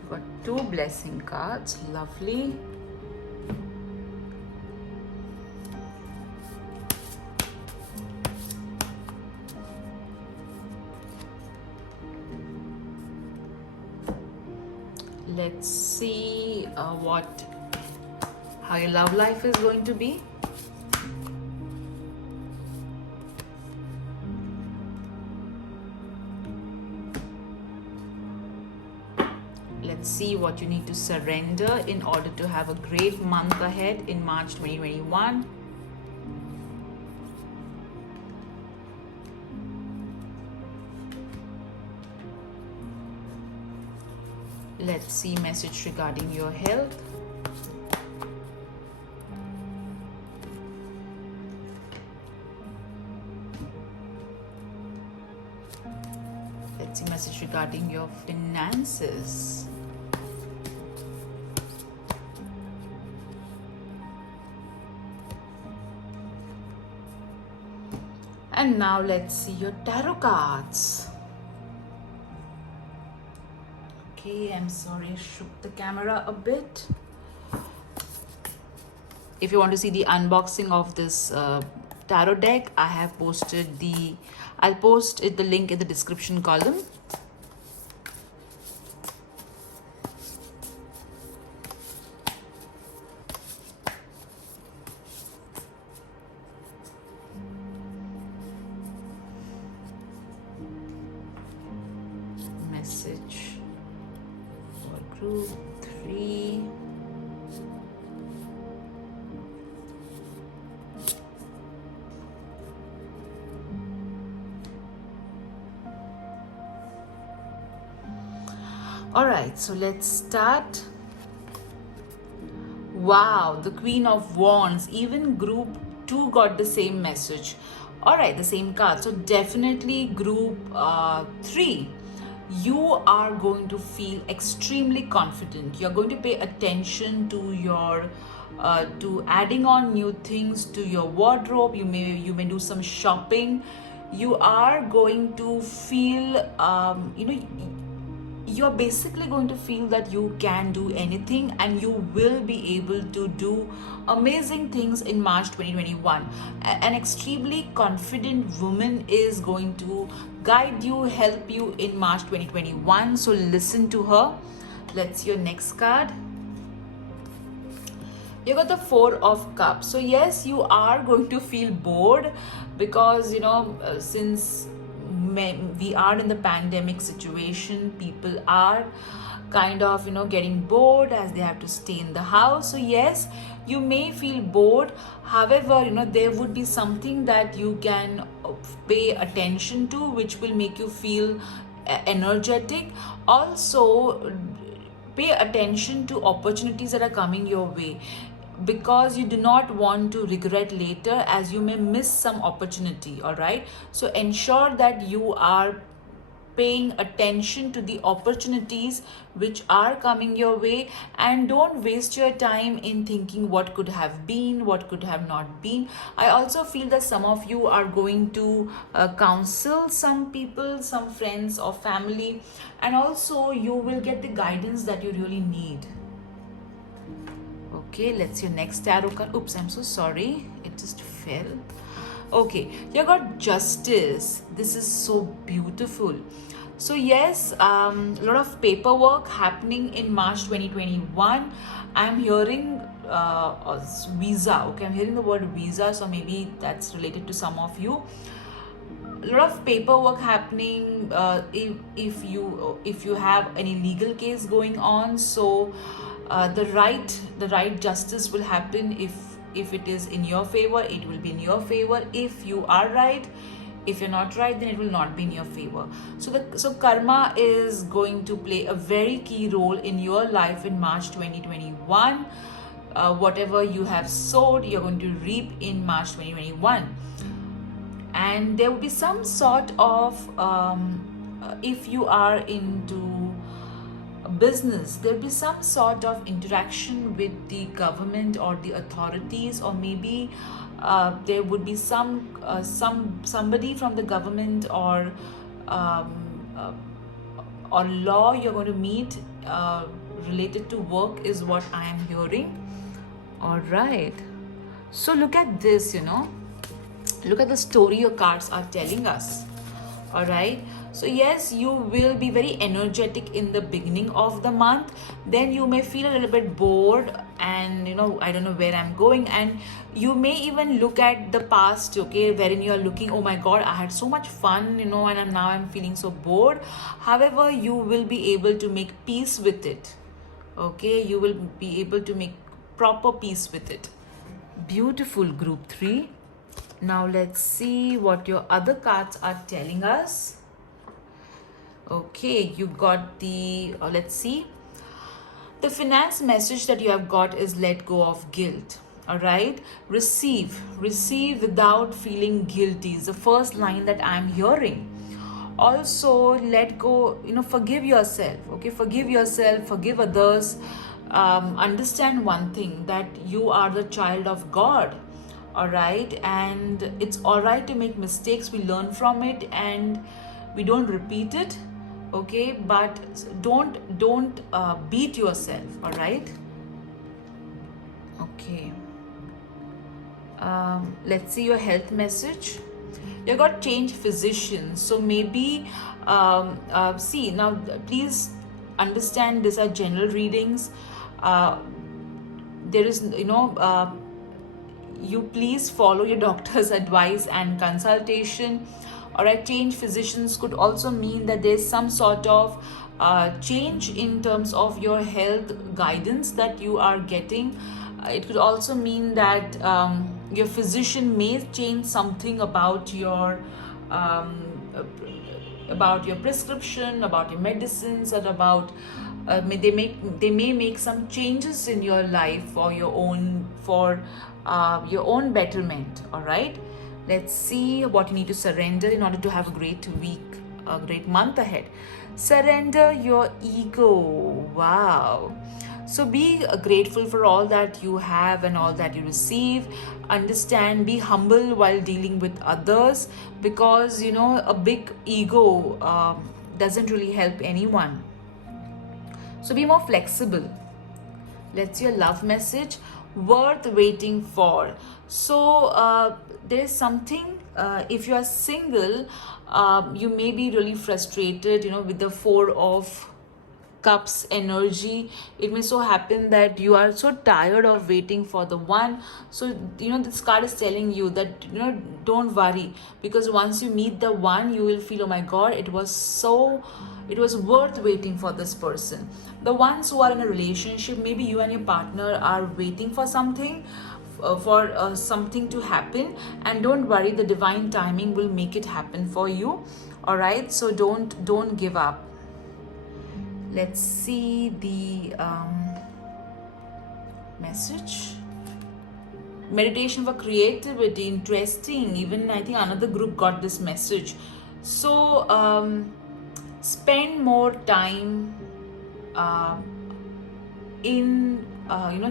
Got 2 blessing cards. Lovely. Let's see how your love life is going to be. Let's see what you need to surrender in order to have a great month ahead in March 2021. Let's see message regarding your health. Let's see message regarding your finances. And now let's see your tarot cards. Okay, I'm sorry, I shook the camera a bit. If you want to see the unboxing of this tarot deck, I have posted I'll post the link in the description column. Message for group 3. All right, so let's start. Wow, the Queen of Wands. Even group 2 got the same message. All right, the same card. So definitely group 3. You are going to feel extremely confident. You're going to pay attention to your to adding on new things to your wardrobe. You may do some shopping. You are going to feel you're basically going to feel that you can do anything and you will be able to do amazing things in March 2021. An extremely confident woman is going to guide you, help you in March 2021. So listen to her. Let's see your next card. You got the 4 of Cups. So yes, you are going to feel bored because since we are in the pandemic situation, people are kind of getting bored as they have to stay in the house. So yes, you may feel bored. However, there would be something that you can pay attention to which will make you feel energetic. Also, pay attention to opportunities that are coming your way, because you do not want to regret later, as you may miss some opportunity. All right, so ensure that you are paying attention to the opportunities which are coming your way, and don't waste your time in thinking what could have been, what could have not been. I also feel that some of you are going to counsel some people, some friends or family, and also you will get the guidance that you really need. Okay, let's see your next tarot card. Oops, I'm so sorry, it just fell. Okay, you got Justice. This is so beautiful. So yes, a lot of paperwork happening in March 2021. I'm hearing visa. Okay, I'm hearing the word visa, so maybe that's related to some of you. A lot of paperwork happening if you have any legal case going on. So the right justice will happen. If it is in your favor, it will be in your favor. If you are right, if you're not right, then it will not be in your favor. So karma is going to play a very key role in your life in March 2021. Whatever you have sowed, you're going to reap in March 2021. And there will be some sort of if you are into business, there'll be some sort of interaction with the government or the authorities, or maybe there would be somebody from the government or law you're going to meet related to work, is what I am hearing. All right, so look at this, look at the story your cards are telling us. All right, so yes, you will be very energetic in the beginning of the month. Then you may feel a little bit bored and I don't know where I'm going, and you may even look at the past, okay, wherein you're looking, oh my god, I had so much fun, and now I'm feeling so bored. However, you will be able to make peace with it. Okay, you will be able to make proper peace with it. Beautiful, group 3. Now let's see what your other cards are telling us. Okay, you got the, let's see. The finance message that you have got is let go of guilt. All right, receive without feeling guilty is the first line that I'm hearing. Also, let go, forgive yourself. Okay, forgive yourself, forgive others. Understand one thing, that you are the child of God. All right, and it's all right to make mistakes. We learn from it and we don't repeat it. Okay, but don't beat yourself. All right. Okay, let's see your health message. You got change physicians, so maybe see, now please understand, these are general readings. There is you please follow your doctor's advice and consultation. All right, change physicians could also mean that there's some sort of change in terms of your health guidance that you are getting. It could also mean that your physician may change something about your prescription, about your medicines, or about they may make some changes in your life for your own betterment. All right, let's see what you need to surrender in order to have a great week, a great month ahead. Surrender your ego. Wow. So be grateful for all that you have and all that you receive. Understand, be humble while dealing with others, because a big ego doesn't really help anyone. So be more flexible. Let's see your love message. Worth waiting for. So there's something, if you are single, you may be really frustrated, with the 4 of Cups energy. It may so happen that you are so tired of waiting for the one. So this card is telling you that don't worry, because once you meet the one, you will feel, oh my god, it was worth waiting for this person. The ones who are in a relationship, maybe you and your partner are waiting for something, something to happen, and don't worry, the divine timing will make it happen for you. All right, so don't give up. Let's see the message. Meditation for creativity. Interesting. Even I think another group got this message. So spend more time uh, in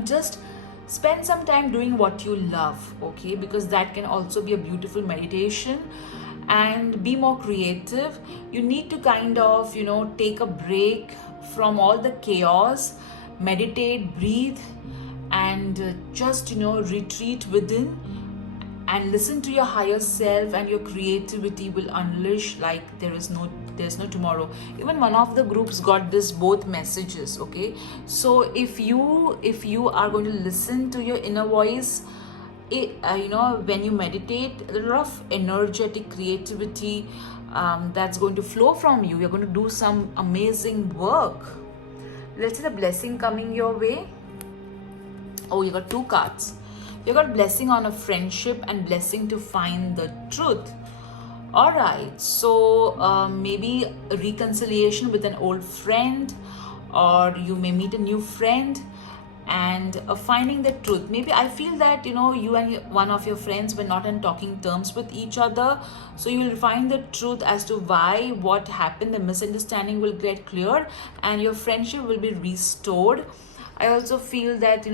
just spend some time doing what you love, okay, because that can also be a beautiful meditation. And be more creative. You need to kind of take a break from all the chaos, meditate, breathe, and just retreat within and listen to your higher self, and your creativity will unleash like there's no tomorrow. Even one of the groups got this both messages, okay. So if you are going to listen to your inner voice, when you meditate, a lot of energetic creativity that's going to flow from you. You're going to do some amazing work. Let's see the blessing coming your way. Oh, you got two cards. You got blessing on a friendship and blessing to find the truth. All right, so maybe a reconciliation with an old friend, or you may meet a new friend, and finding the truth. Maybe I feel that you and one of your friends were not on talking terms with each other, so you will find the truth as to why, what happened. The misunderstanding will get cleared and your friendship will be restored. I also feel that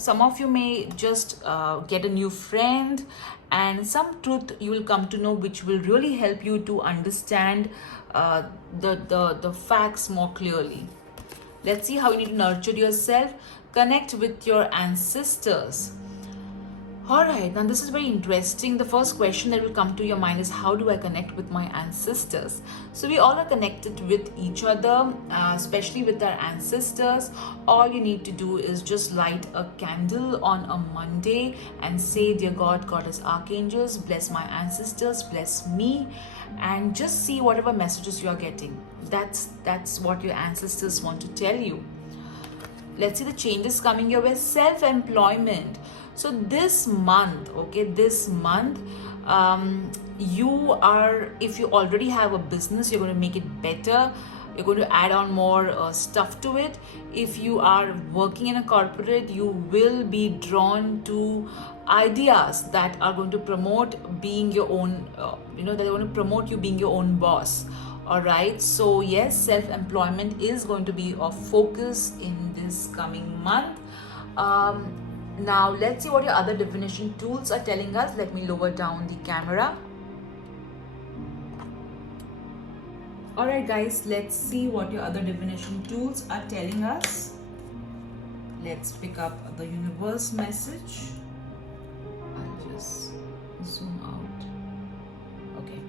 some of you may just get a new friend, and some truth you will come to know, which will really help you to understand the facts more clearly. Let's see how you need to nurture yourself. Connect with your ancestors. All right, now this is very interesting. The first question that will come to your mind is, how do I connect with my ancestors? So we all are connected with each other, especially with our ancestors. All you need to do is just light a candle on a Monday and say, dear God, Goddess, Archangels, bless my ancestors, bless me, and just see whatever messages you are getting. That's what your ancestors want to tell you. Let's see the changes coming your way. Self-employment. So this month, if you already have a business, you're going to make it better. You're going to add on more stuff to it. If you are working in a corporate, you will be drawn to ideas that are going to promote being your own, they're going to promote you being your own boss. All right, so yes, self-employment is going to be of focus in this coming month. Now let's see what your other divination tools are telling us. Let me lower down the camera. All right, guys, let's see what your other divination tools are telling us. Let's pick up the universe message. I'll just zoom out. Okay.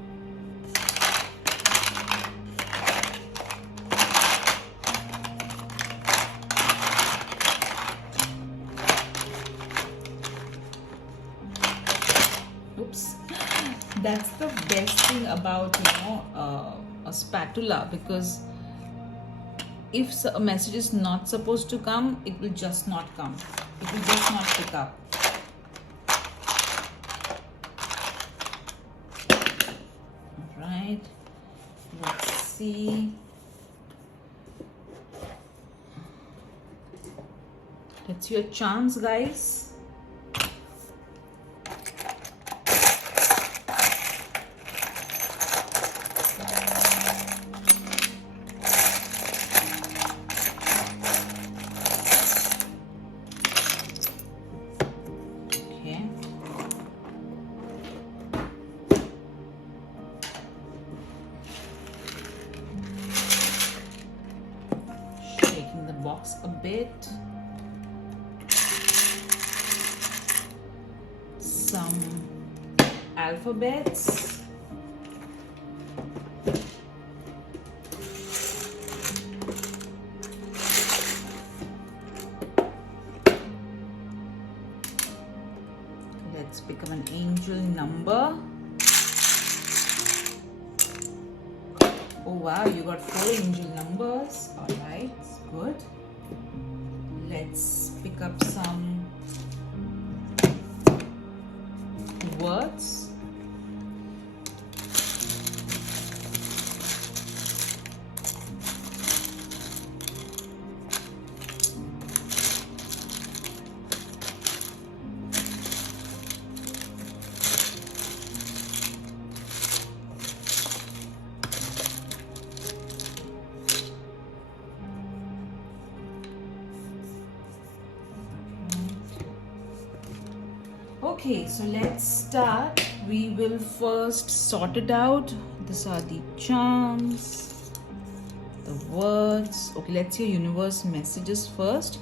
Oops. That's the best thing about a spatula, because if a message is not supposed to come, it will just not come. It will just not pick up. All right, let's see. That's your chance, guys. Box a bit, some alphabets, let's pick up an angel number. Oh wow, you got 4 angel numbers. All right, good. Let's pick up some words. Okay, so let's start. We will first sort it out. These are the charms, the words. Okay, let's hear universe messages first.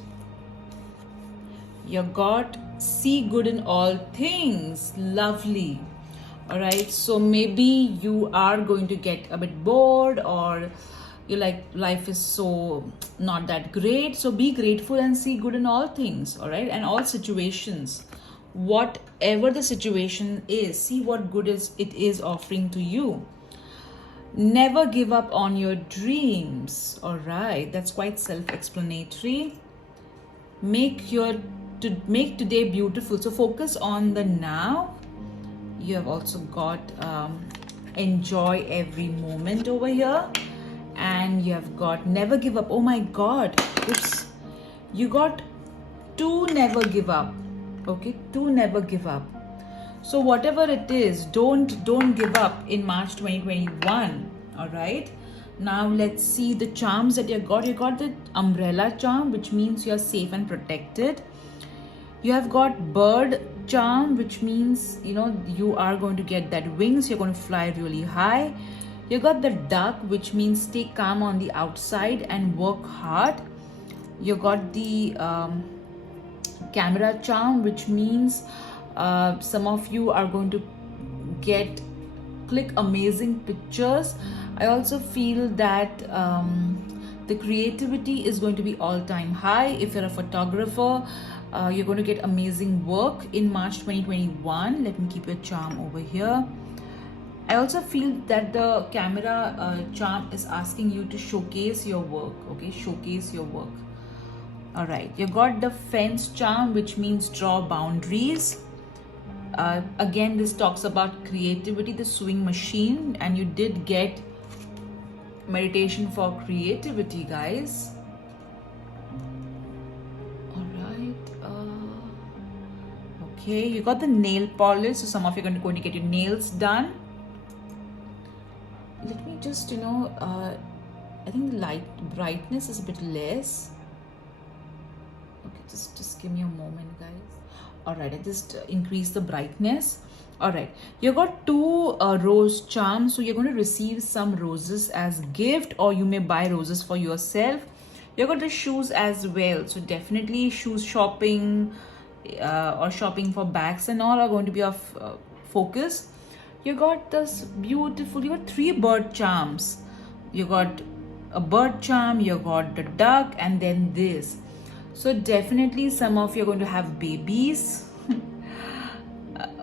You got see good in all things. Lovely. All right, so maybe you are going to get a bit bored, or you like life is so not that great. So be grateful and see good in all things. All right, and all situations, whatever the situation is, see what good is it is offering to you. Never give up on your dreams. All right, that's quite self-explanatory. Make today beautiful. So focus on the now. You have also got enjoy every moment over here, and you have got never give up. Oh my god, oops, you got to never give up. Okay, to never give up. So whatever it is, don't give up in March 2021. All right, now let's see the charms that you got. You got the umbrella charm, which means you're safe and protected. You have got bird charm, which means you are going to get that wings, you're going to fly really high. You got the duck, which means stay calm on the outside and work hard. You got the camera charm, which means some of you are going to click amazing pictures. I also feel that the creativity is going to be all-time high. If you're a photographer, you're going to get amazing work in March 2021. Let me keep your charm over here. I also feel that the camera charm is asking you to showcase your work. Okay, showcase your work. All right, you got the fence charm, which means draw boundaries. Again, this talks about creativity, the sewing machine, and you did get meditation for creativity, guys. Okay, you got the nail polish, so some of you are going to get your nails done. Let me just, I think the light brightness is a bit less. Okay, just give me a moment, guys. All right, I just increase the brightness. All right, you got two rose charms, so you're going to receive some roses as gift, or you may buy roses for yourself. You got the shoes as well, so definitely shoes shopping or shopping for bags and all are going to be of focus. You got this beautiful, you got three bird charms. You got a bird charm, you got the duck, and then this. So definitely some of you are going to have babies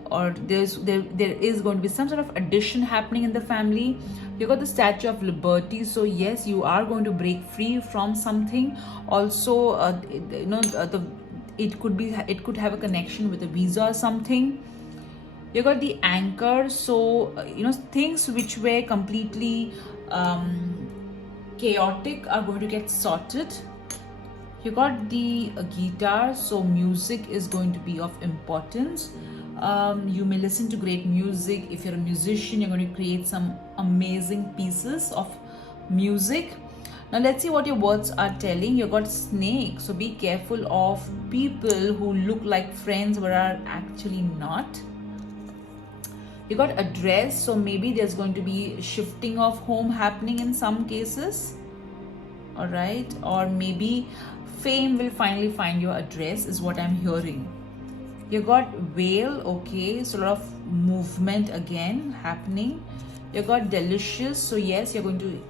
or there is going to be some sort of addition happening in the family. You got the Statue of Liberty, so yes, you are going to break free from something. Also it could have a connection with a visa or something. You got the anchor, so things which were completely chaotic are going to get sorted. You got the guitar, so music is going to be of importance. You may listen to great music. If you're a musician, you're going to create some amazing pieces of music. Now let's see what your words are telling. You got snake, so be careful of people who look like friends but are actually not. You got address, so maybe there's going to be shifting of home happening in some cases. All right, or maybe fame will finally find your address is what I'm hearing. You got whale, okay, so a lot of movement again happening. You got delicious, so yes, you're going to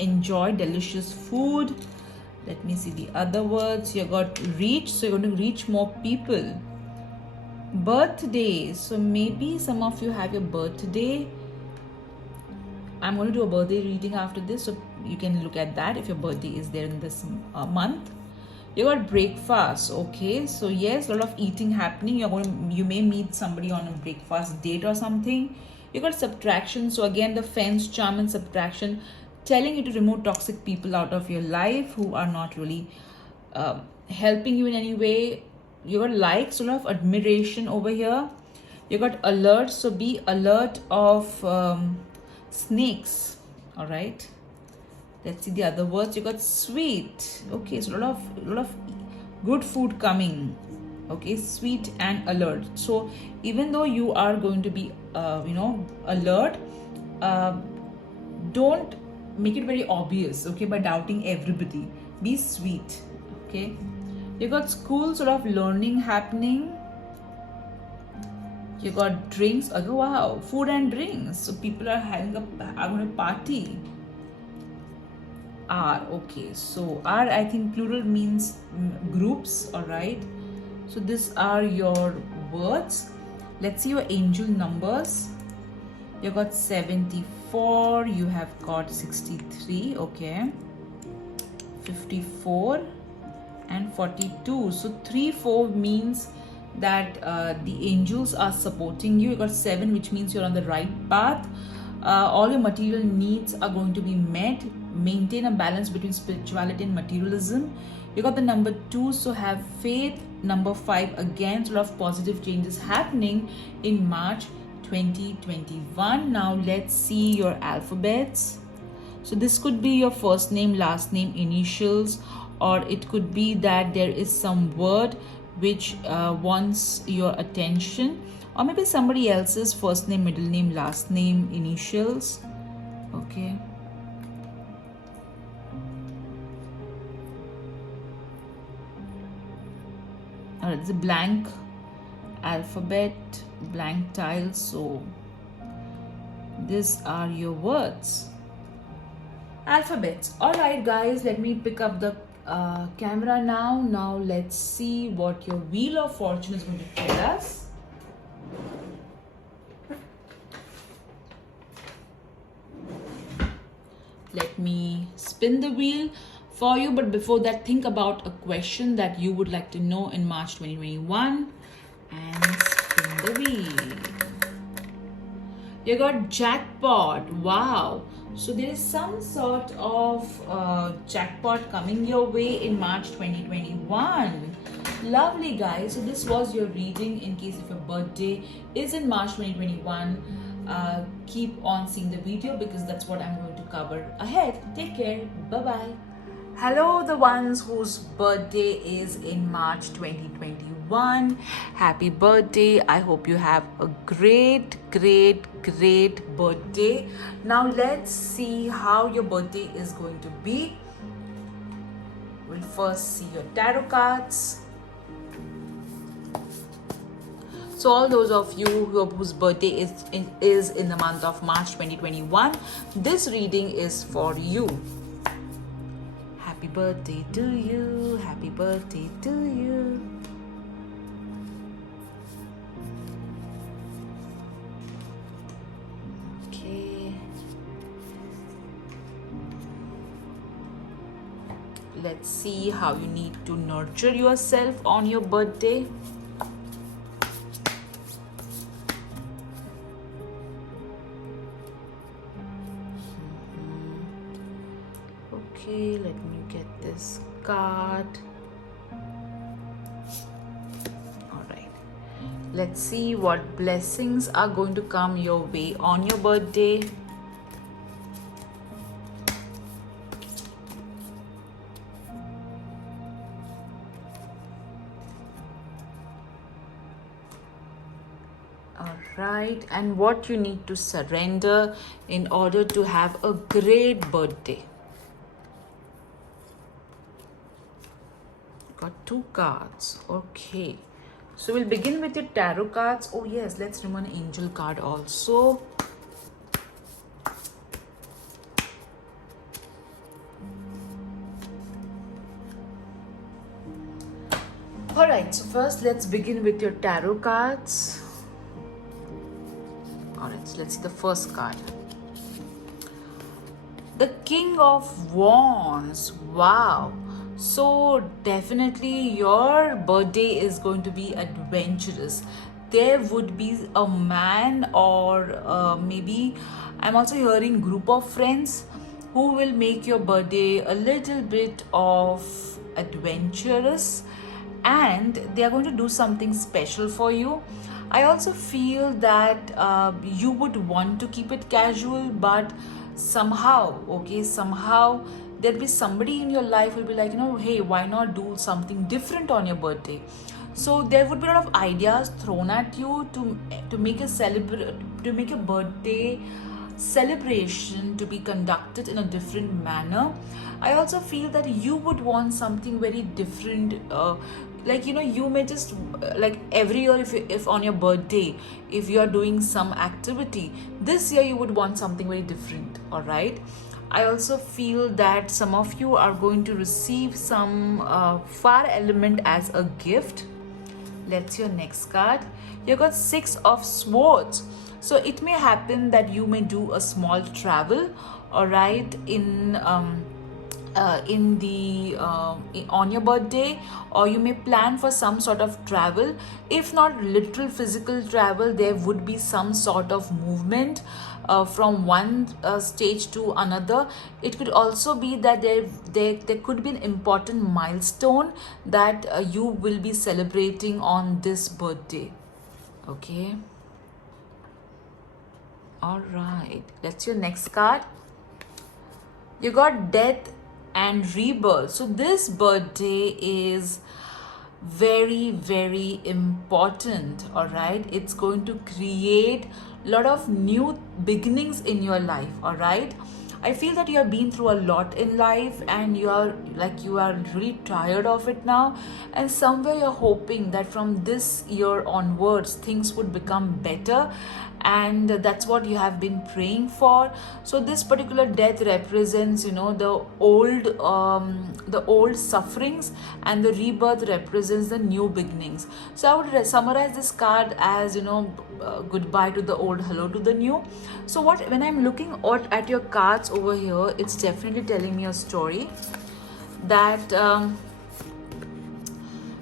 enjoy delicious food. Let me see the other words. You got reach, so you're going to reach more people. Birthday, so maybe some of you have your birthday. I'm going to do a birthday reading after this, so you can look at that if your birthday is there in this month. You got breakfast, okay, so yes, a lot of eating happening. You may meet somebody on a breakfast date or something. You got subtraction, so again the fence charm and subtraction telling you to remove toxic people out of your life who are not really helping you in any way. You got likes, a lot of admiration over here. You got alert, so be alert of snakes. All right, let's see the other words. You got sweet, okay, so a lot of good food coming. Okay, sweet and alert. So even though you are going to be alert, uh, don't make it very obvious, okay, by doubting everybody. Be sweet. Okay, you got school sort of learning happening. You got drinks. Oh wow, food and drinks. So people are having a party. R, okay, so R, I think plural means groups. All right, so these are your words. Let's see your angel numbers. You got 74, you have got 63, okay, 54 and 42. So 3 4 means that the angels are supporting you. You got 7, which means you're on the right path. All your material needs are going to be met. Maintain a balance between spirituality and materialism. You got the number 2, so have faith. Number 5, again, sort of positive changes happening in March 2021. Now let's see your alphabets. So this could be your first name, last name, initials, or it could be that there is some word which wants your attention, or maybe somebody else's first name, middle name, last name, initials. Okay. All right, it's a blank alphabet, blank tile. So these are your words. Alphabets. All right, guys, let me pick up the camera now. Now let's see what your wheel of fortune is going to tell us. Let me spin the wheel for you, but before that, think about a question that you would like to know in March 2021 and spin the wheel. You got jackpot. Wow. So there is some sort of jackpot coming your way in March 2021. Lovely, guys. So this was your reading in case if your birthday is in March 2021. Keep on seeing the video because that's what I'm going to cover ahead. Take care. Bye-bye. Hello, the ones whose birthday is in March 2021. Happy birthday. I hope you have a great birthday. Now let's see how your birthday is going to be. We'll first see your tarot cards. So all those of you whose birthday is in the month of March 2021, this reading is for you. Happy birthday to you. Happy birthday to you. Okay. Let's see how you need to nurture yourself on your birthday. Okay, let me get this card. Alright, let's see what blessings are going to come your way on your birthday. Alright, and what you need to surrender in order to have a great birthday. Got 2 cards. Okay, so we'll begin with your tarot cards. Oh yes, let's remove an angel card also. Alright, so first let's begin with your tarot cards. Alright, so let's see the first card. The King of Wands. Wow. So definitely your birthday is going to be adventurous. There would be a man or maybe I'm also hearing group of friends who will make your birthday a little bit of adventurous and they are going to do something special for you. I also feel that you would want to keep it casual, but somehow there'll be somebody in your life who will be like, hey, why not do something different on your birthday? So there would be a lot of ideas thrown at you to make a birthday celebration to be conducted in a different manner. I also feel that you would want something very different. Like, you may just like every year, if on your birthday, if you are doing some activity, this year you would want something very different. All right. I also feel that some of you are going to receive some fire element as a gift. Let's see your next card. You got 6 of Swords. So it may happen that you may do a small travel, all right, on your birthday, or you may plan for some sort of travel. If not literal physical travel, there would be some sort of movement from one stage to another. It could also be that there could be an important milestone that you will be celebrating on this birthday. Okay. All right. That's your next card. You got Death and Rebirth. So this birthday is very, very important. All right. It's going to create a lot of new beginnings in your life. All right. I feel that you have been through a lot in life and you are really tired of it now, and somewhere you're hoping that from this year onwards things would become better, and that's what you have been praying for. So this particular death represents the old sufferings, and the rebirth represents the new beginnings. So I would summarize this card as goodbye to the old, hello to the new. So when I'm looking at your cards over here, it's definitely telling me a story that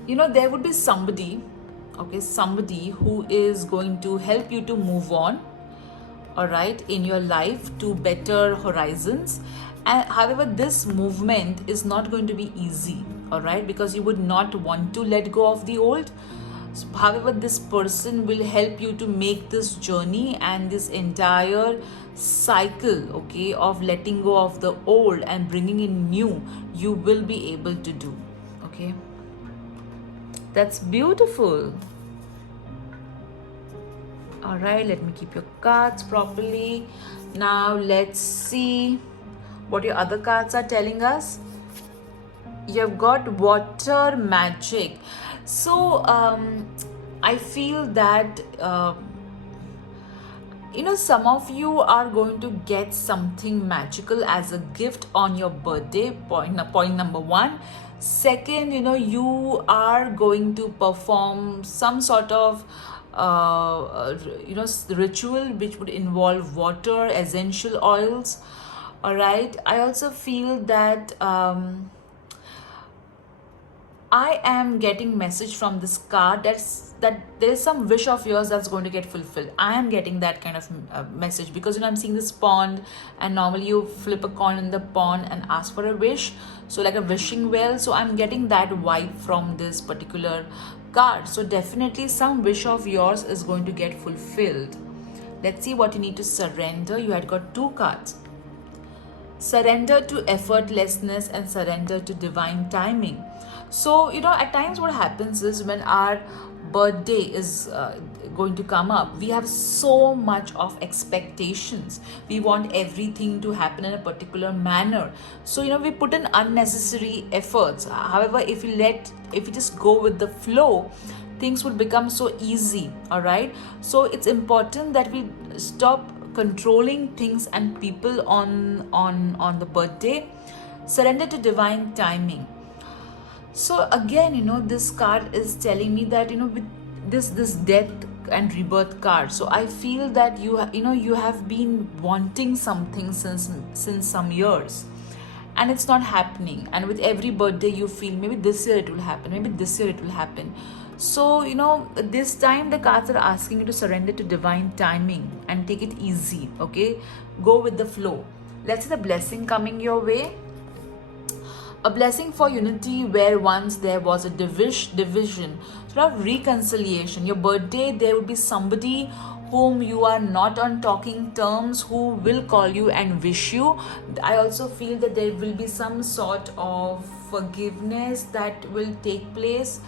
there would be somebody who is going to help you to move on, all right, in your life to better horizons. And however, this movement is not going to be easy, all right, because you would not want to let go of the old. However, this person will help you to make this journey and this entire cycle, okay, of letting go of the old and bringing in new, you will be able to do. Okay, that's beautiful. All right, let me keep your cards properly. Now let's see what your other cards are telling us. You've got Water Magic. So I feel that some of you are going to get something magical as a gift on your birthday. Point number one. Second, you are going to perform some sort of ritual which would involve water, essential oils. All right. I also feel that I am getting message from this card that there is some wish of yours that's going to get fulfilled. I am getting that kind of message because I'm seeing this pond, and normally you flip a coin in the pond and ask for a wish, so like a wishing well. So I'm getting that vibe from this particular card. So definitely some wish of yours is going to get fulfilled. Let's see what you need to surrender. You had got 2 cards. Surrender to effortlessness and surrender to divine timing. So, at times what happens is when our birthday is going to come up, we have so much of expectations. We want everything to happen in a particular manner. So, we put in unnecessary efforts. However, if you just go with the flow, things would become so easy. All right. So it's important that we stop controlling things and people on the birthday. Surrender to divine timing. So again, this card is telling me that with this death and rebirth card. So I feel that you have been wanting something since some years, and it's not happening. And with every birthday, you feel maybe this year it will happen. Maybe this year it will happen. So this time the cards are asking you to surrender to divine timing and take it easy. Okay, go with the flow. Let's see the blessing coming your way. A blessing for unity where once there was a division. So now reconciliation. Your birthday, there will be somebody whom you are not on talking terms who will call you and wish you. I also feel that there will be some sort of forgiveness that will take place,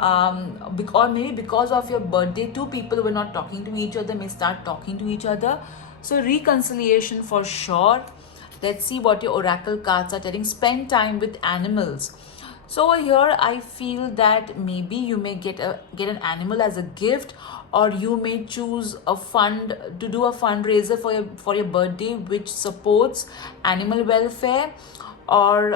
or maybe because of your birthday, two people who were not talking to each other may start talking to each other. So reconciliation for sure. Let's see what your oracle cards are telling. Spend time with animals. So over here, I feel that maybe you may get an animal as a gift, or you may choose a fund to do a fundraiser for your birthday, which supports animal welfare, or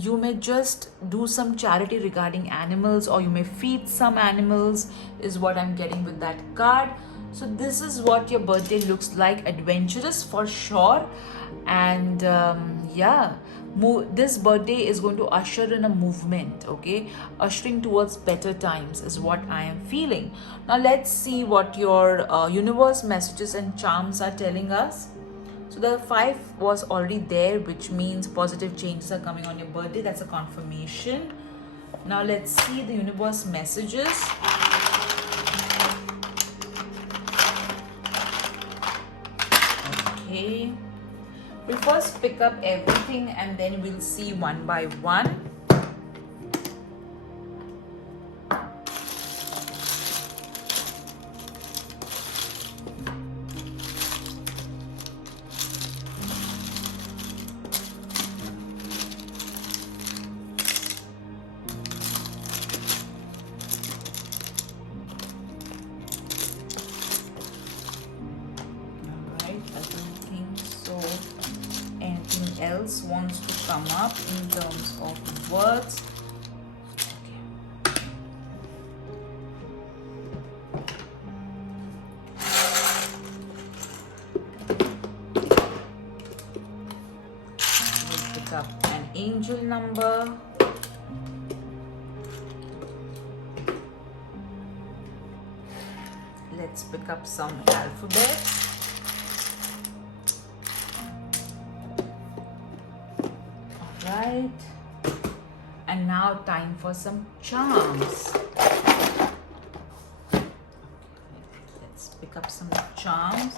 you may just do some charity regarding animals, or you may feed some animals, is what I'm getting with that card. So this is what your birthday looks like. Adventurous for sure. And this birthday is going to usher in a movement, okay? Ushering towards better times is what I am feeling. Now let's see what your universe messages and charms are telling us. So the 5 was already there, which means positive changes are coming on your birthday. That's a confirmation. Now let's see the universe messages. Okay. We'll first pick up everything and then we'll see one by one. Else wants to come up in terms of words. We'll pick up an angel number. Let's pick up some alphabets. Right, and now time for some charms. Let's pick up some charms.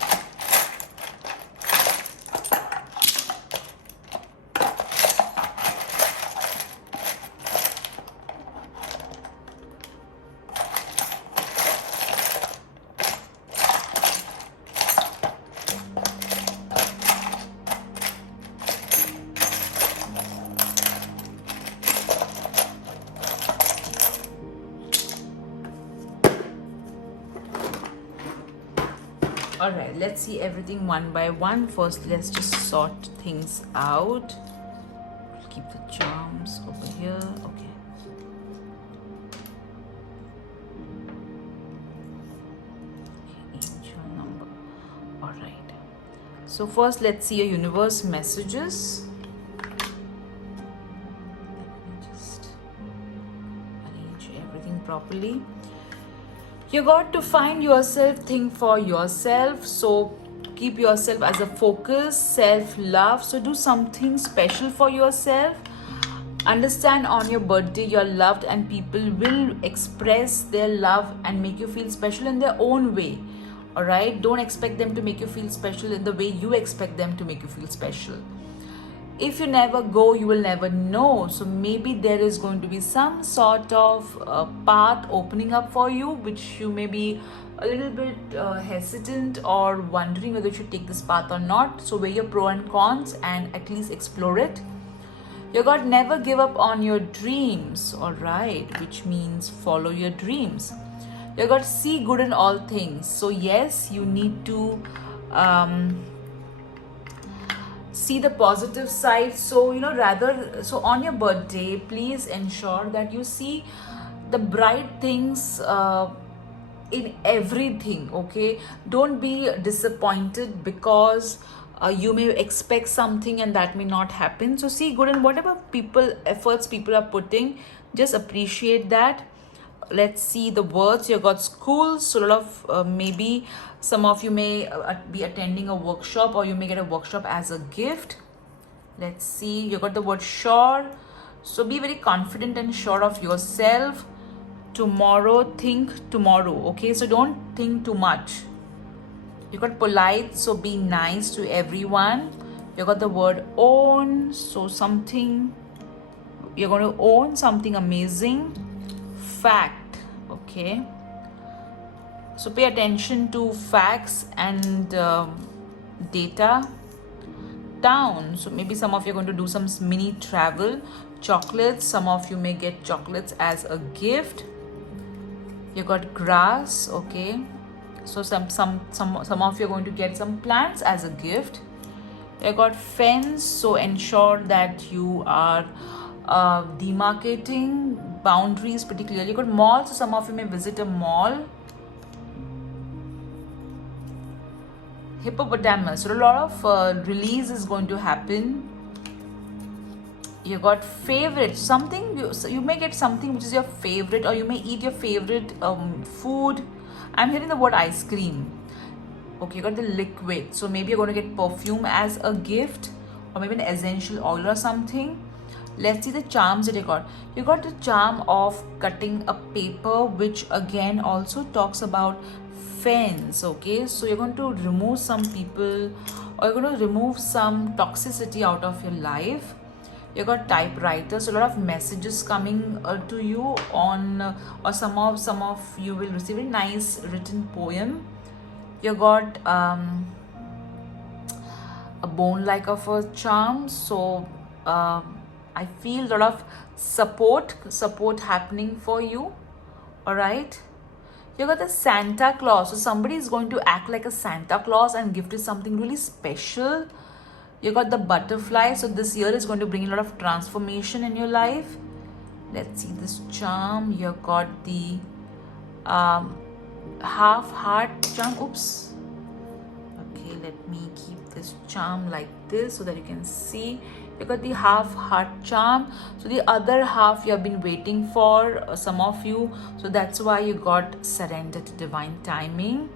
Alright, let's see everything one by one. First, let's just sort things out. We'll keep the charms over here. Okay. Angel number. Alright. So first, let's see your universe messages. Let me just arrange everything properly. You got to find yourself, think for yourself. So keep yourself as a focus, self-love. So do something special for yourself. Understand on your birthday you're loved, and people will express their love and make you feel special in their own way. Alright? Don't expect them to make you feel special in the way you expect them to make you feel special. If you never go, you will never know. So maybe there is going to be some sort of path opening up for you, which you may be a little bit hesitant or wondering whether you should take this path or not. So weigh your pros and cons and at least explore it. You got never give up on your dreams, alright, which means follow your dreams. You got see good in all things. So yes, you need to see the positive side. So so on your birthday, please ensure that you see the bright things in everything. Okay, don't be disappointed because you may expect something and that may not happen. So see good in whatever efforts people are putting. Just appreciate that. Let's see the words. You got school, so a lot of maybe some of you may be attending a workshop, or you may get a workshop as a gift. Let's see, you got the word sure. So be very confident and sure of yourself. Tomorrow, think tomorrow. Okay, so don't think too much. You got polite, so be nice to everyone. You got the word own, so something you're going to own something amazing. Fact. Okay, so pay attention to facts and data. Town, so maybe some of you are going to do some mini travel. Chocolates, some of you may get chocolates as a gift. You got grass. Okay, so some of you are going to get some plants as a gift. You got fence, so ensure that you are demarcating boundaries pretty clearly. You got mall, so some of you may visit a mall. Hippopotamus, so a lot of release is going to happen. You got favorite, something you may get something which is your favorite, or you may eat your favorite food. I'm hearing the word ice cream. Okay, you got the liquid, so maybe you're going to get perfume as a gift, or maybe an essential oil or something. Let's see the charms that you got. You got the charm of cutting a paper, which again also talks about fence. Okay, so you're going to remove some people, or you're going to remove some toxicity out of your life. You got typewriter, so a lot of messages coming to you on or some of you will receive a nice written poem. You got a bone like of a charm, so I feel a lot of support happening for you. All right, you got the Santa Claus, so somebody is going to act like a Santa Claus and gift you something really special. You got the butterfly, so this year is going to bring a lot of transformation in your life. Let's see this charm. You got the half heart charm. Oops. Okay, let me keep this charm like this so that you can see. You got the half heart charm, so the other half you have been waiting for, some of you, so that's why you got surrender to divine timing.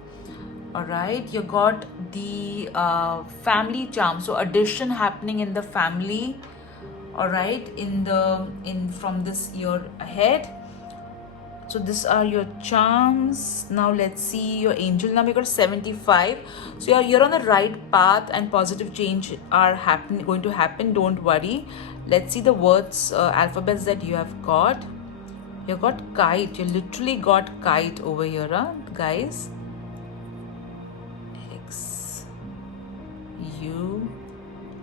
All right, you got the family charm, so addition happening in the family. All right, in from this year ahead. So these are your charms. Now let's see your angel number. You got 75, so you're on the right path and positive change are going to happen. Don't worry. Let's see the words, alphabets that you have got. You got kite. You literally got kite over here, guys.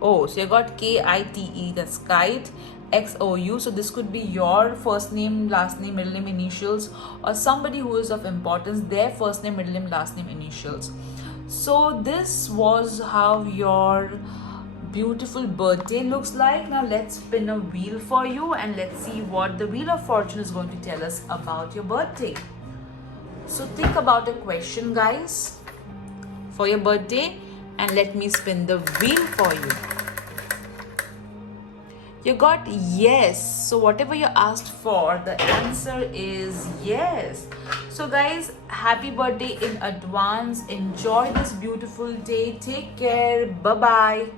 So you got KITE, that's kite. XOU, so this could be your first name, last name, middle name, initials, or somebody who is of importance, their first name, middle name, last name, initials. So this was how your beautiful birthday looks like. Now let's spin a wheel for you and let's see what the Wheel of Fortune is going to tell us about your birthday. So think about a question, guys, for your birthday, and let me spin the wheel for you. You got yes. So whatever you asked for, the answer is yes. So guys, happy birthday in advance. Enjoy this beautiful day. Take care. Bye-bye.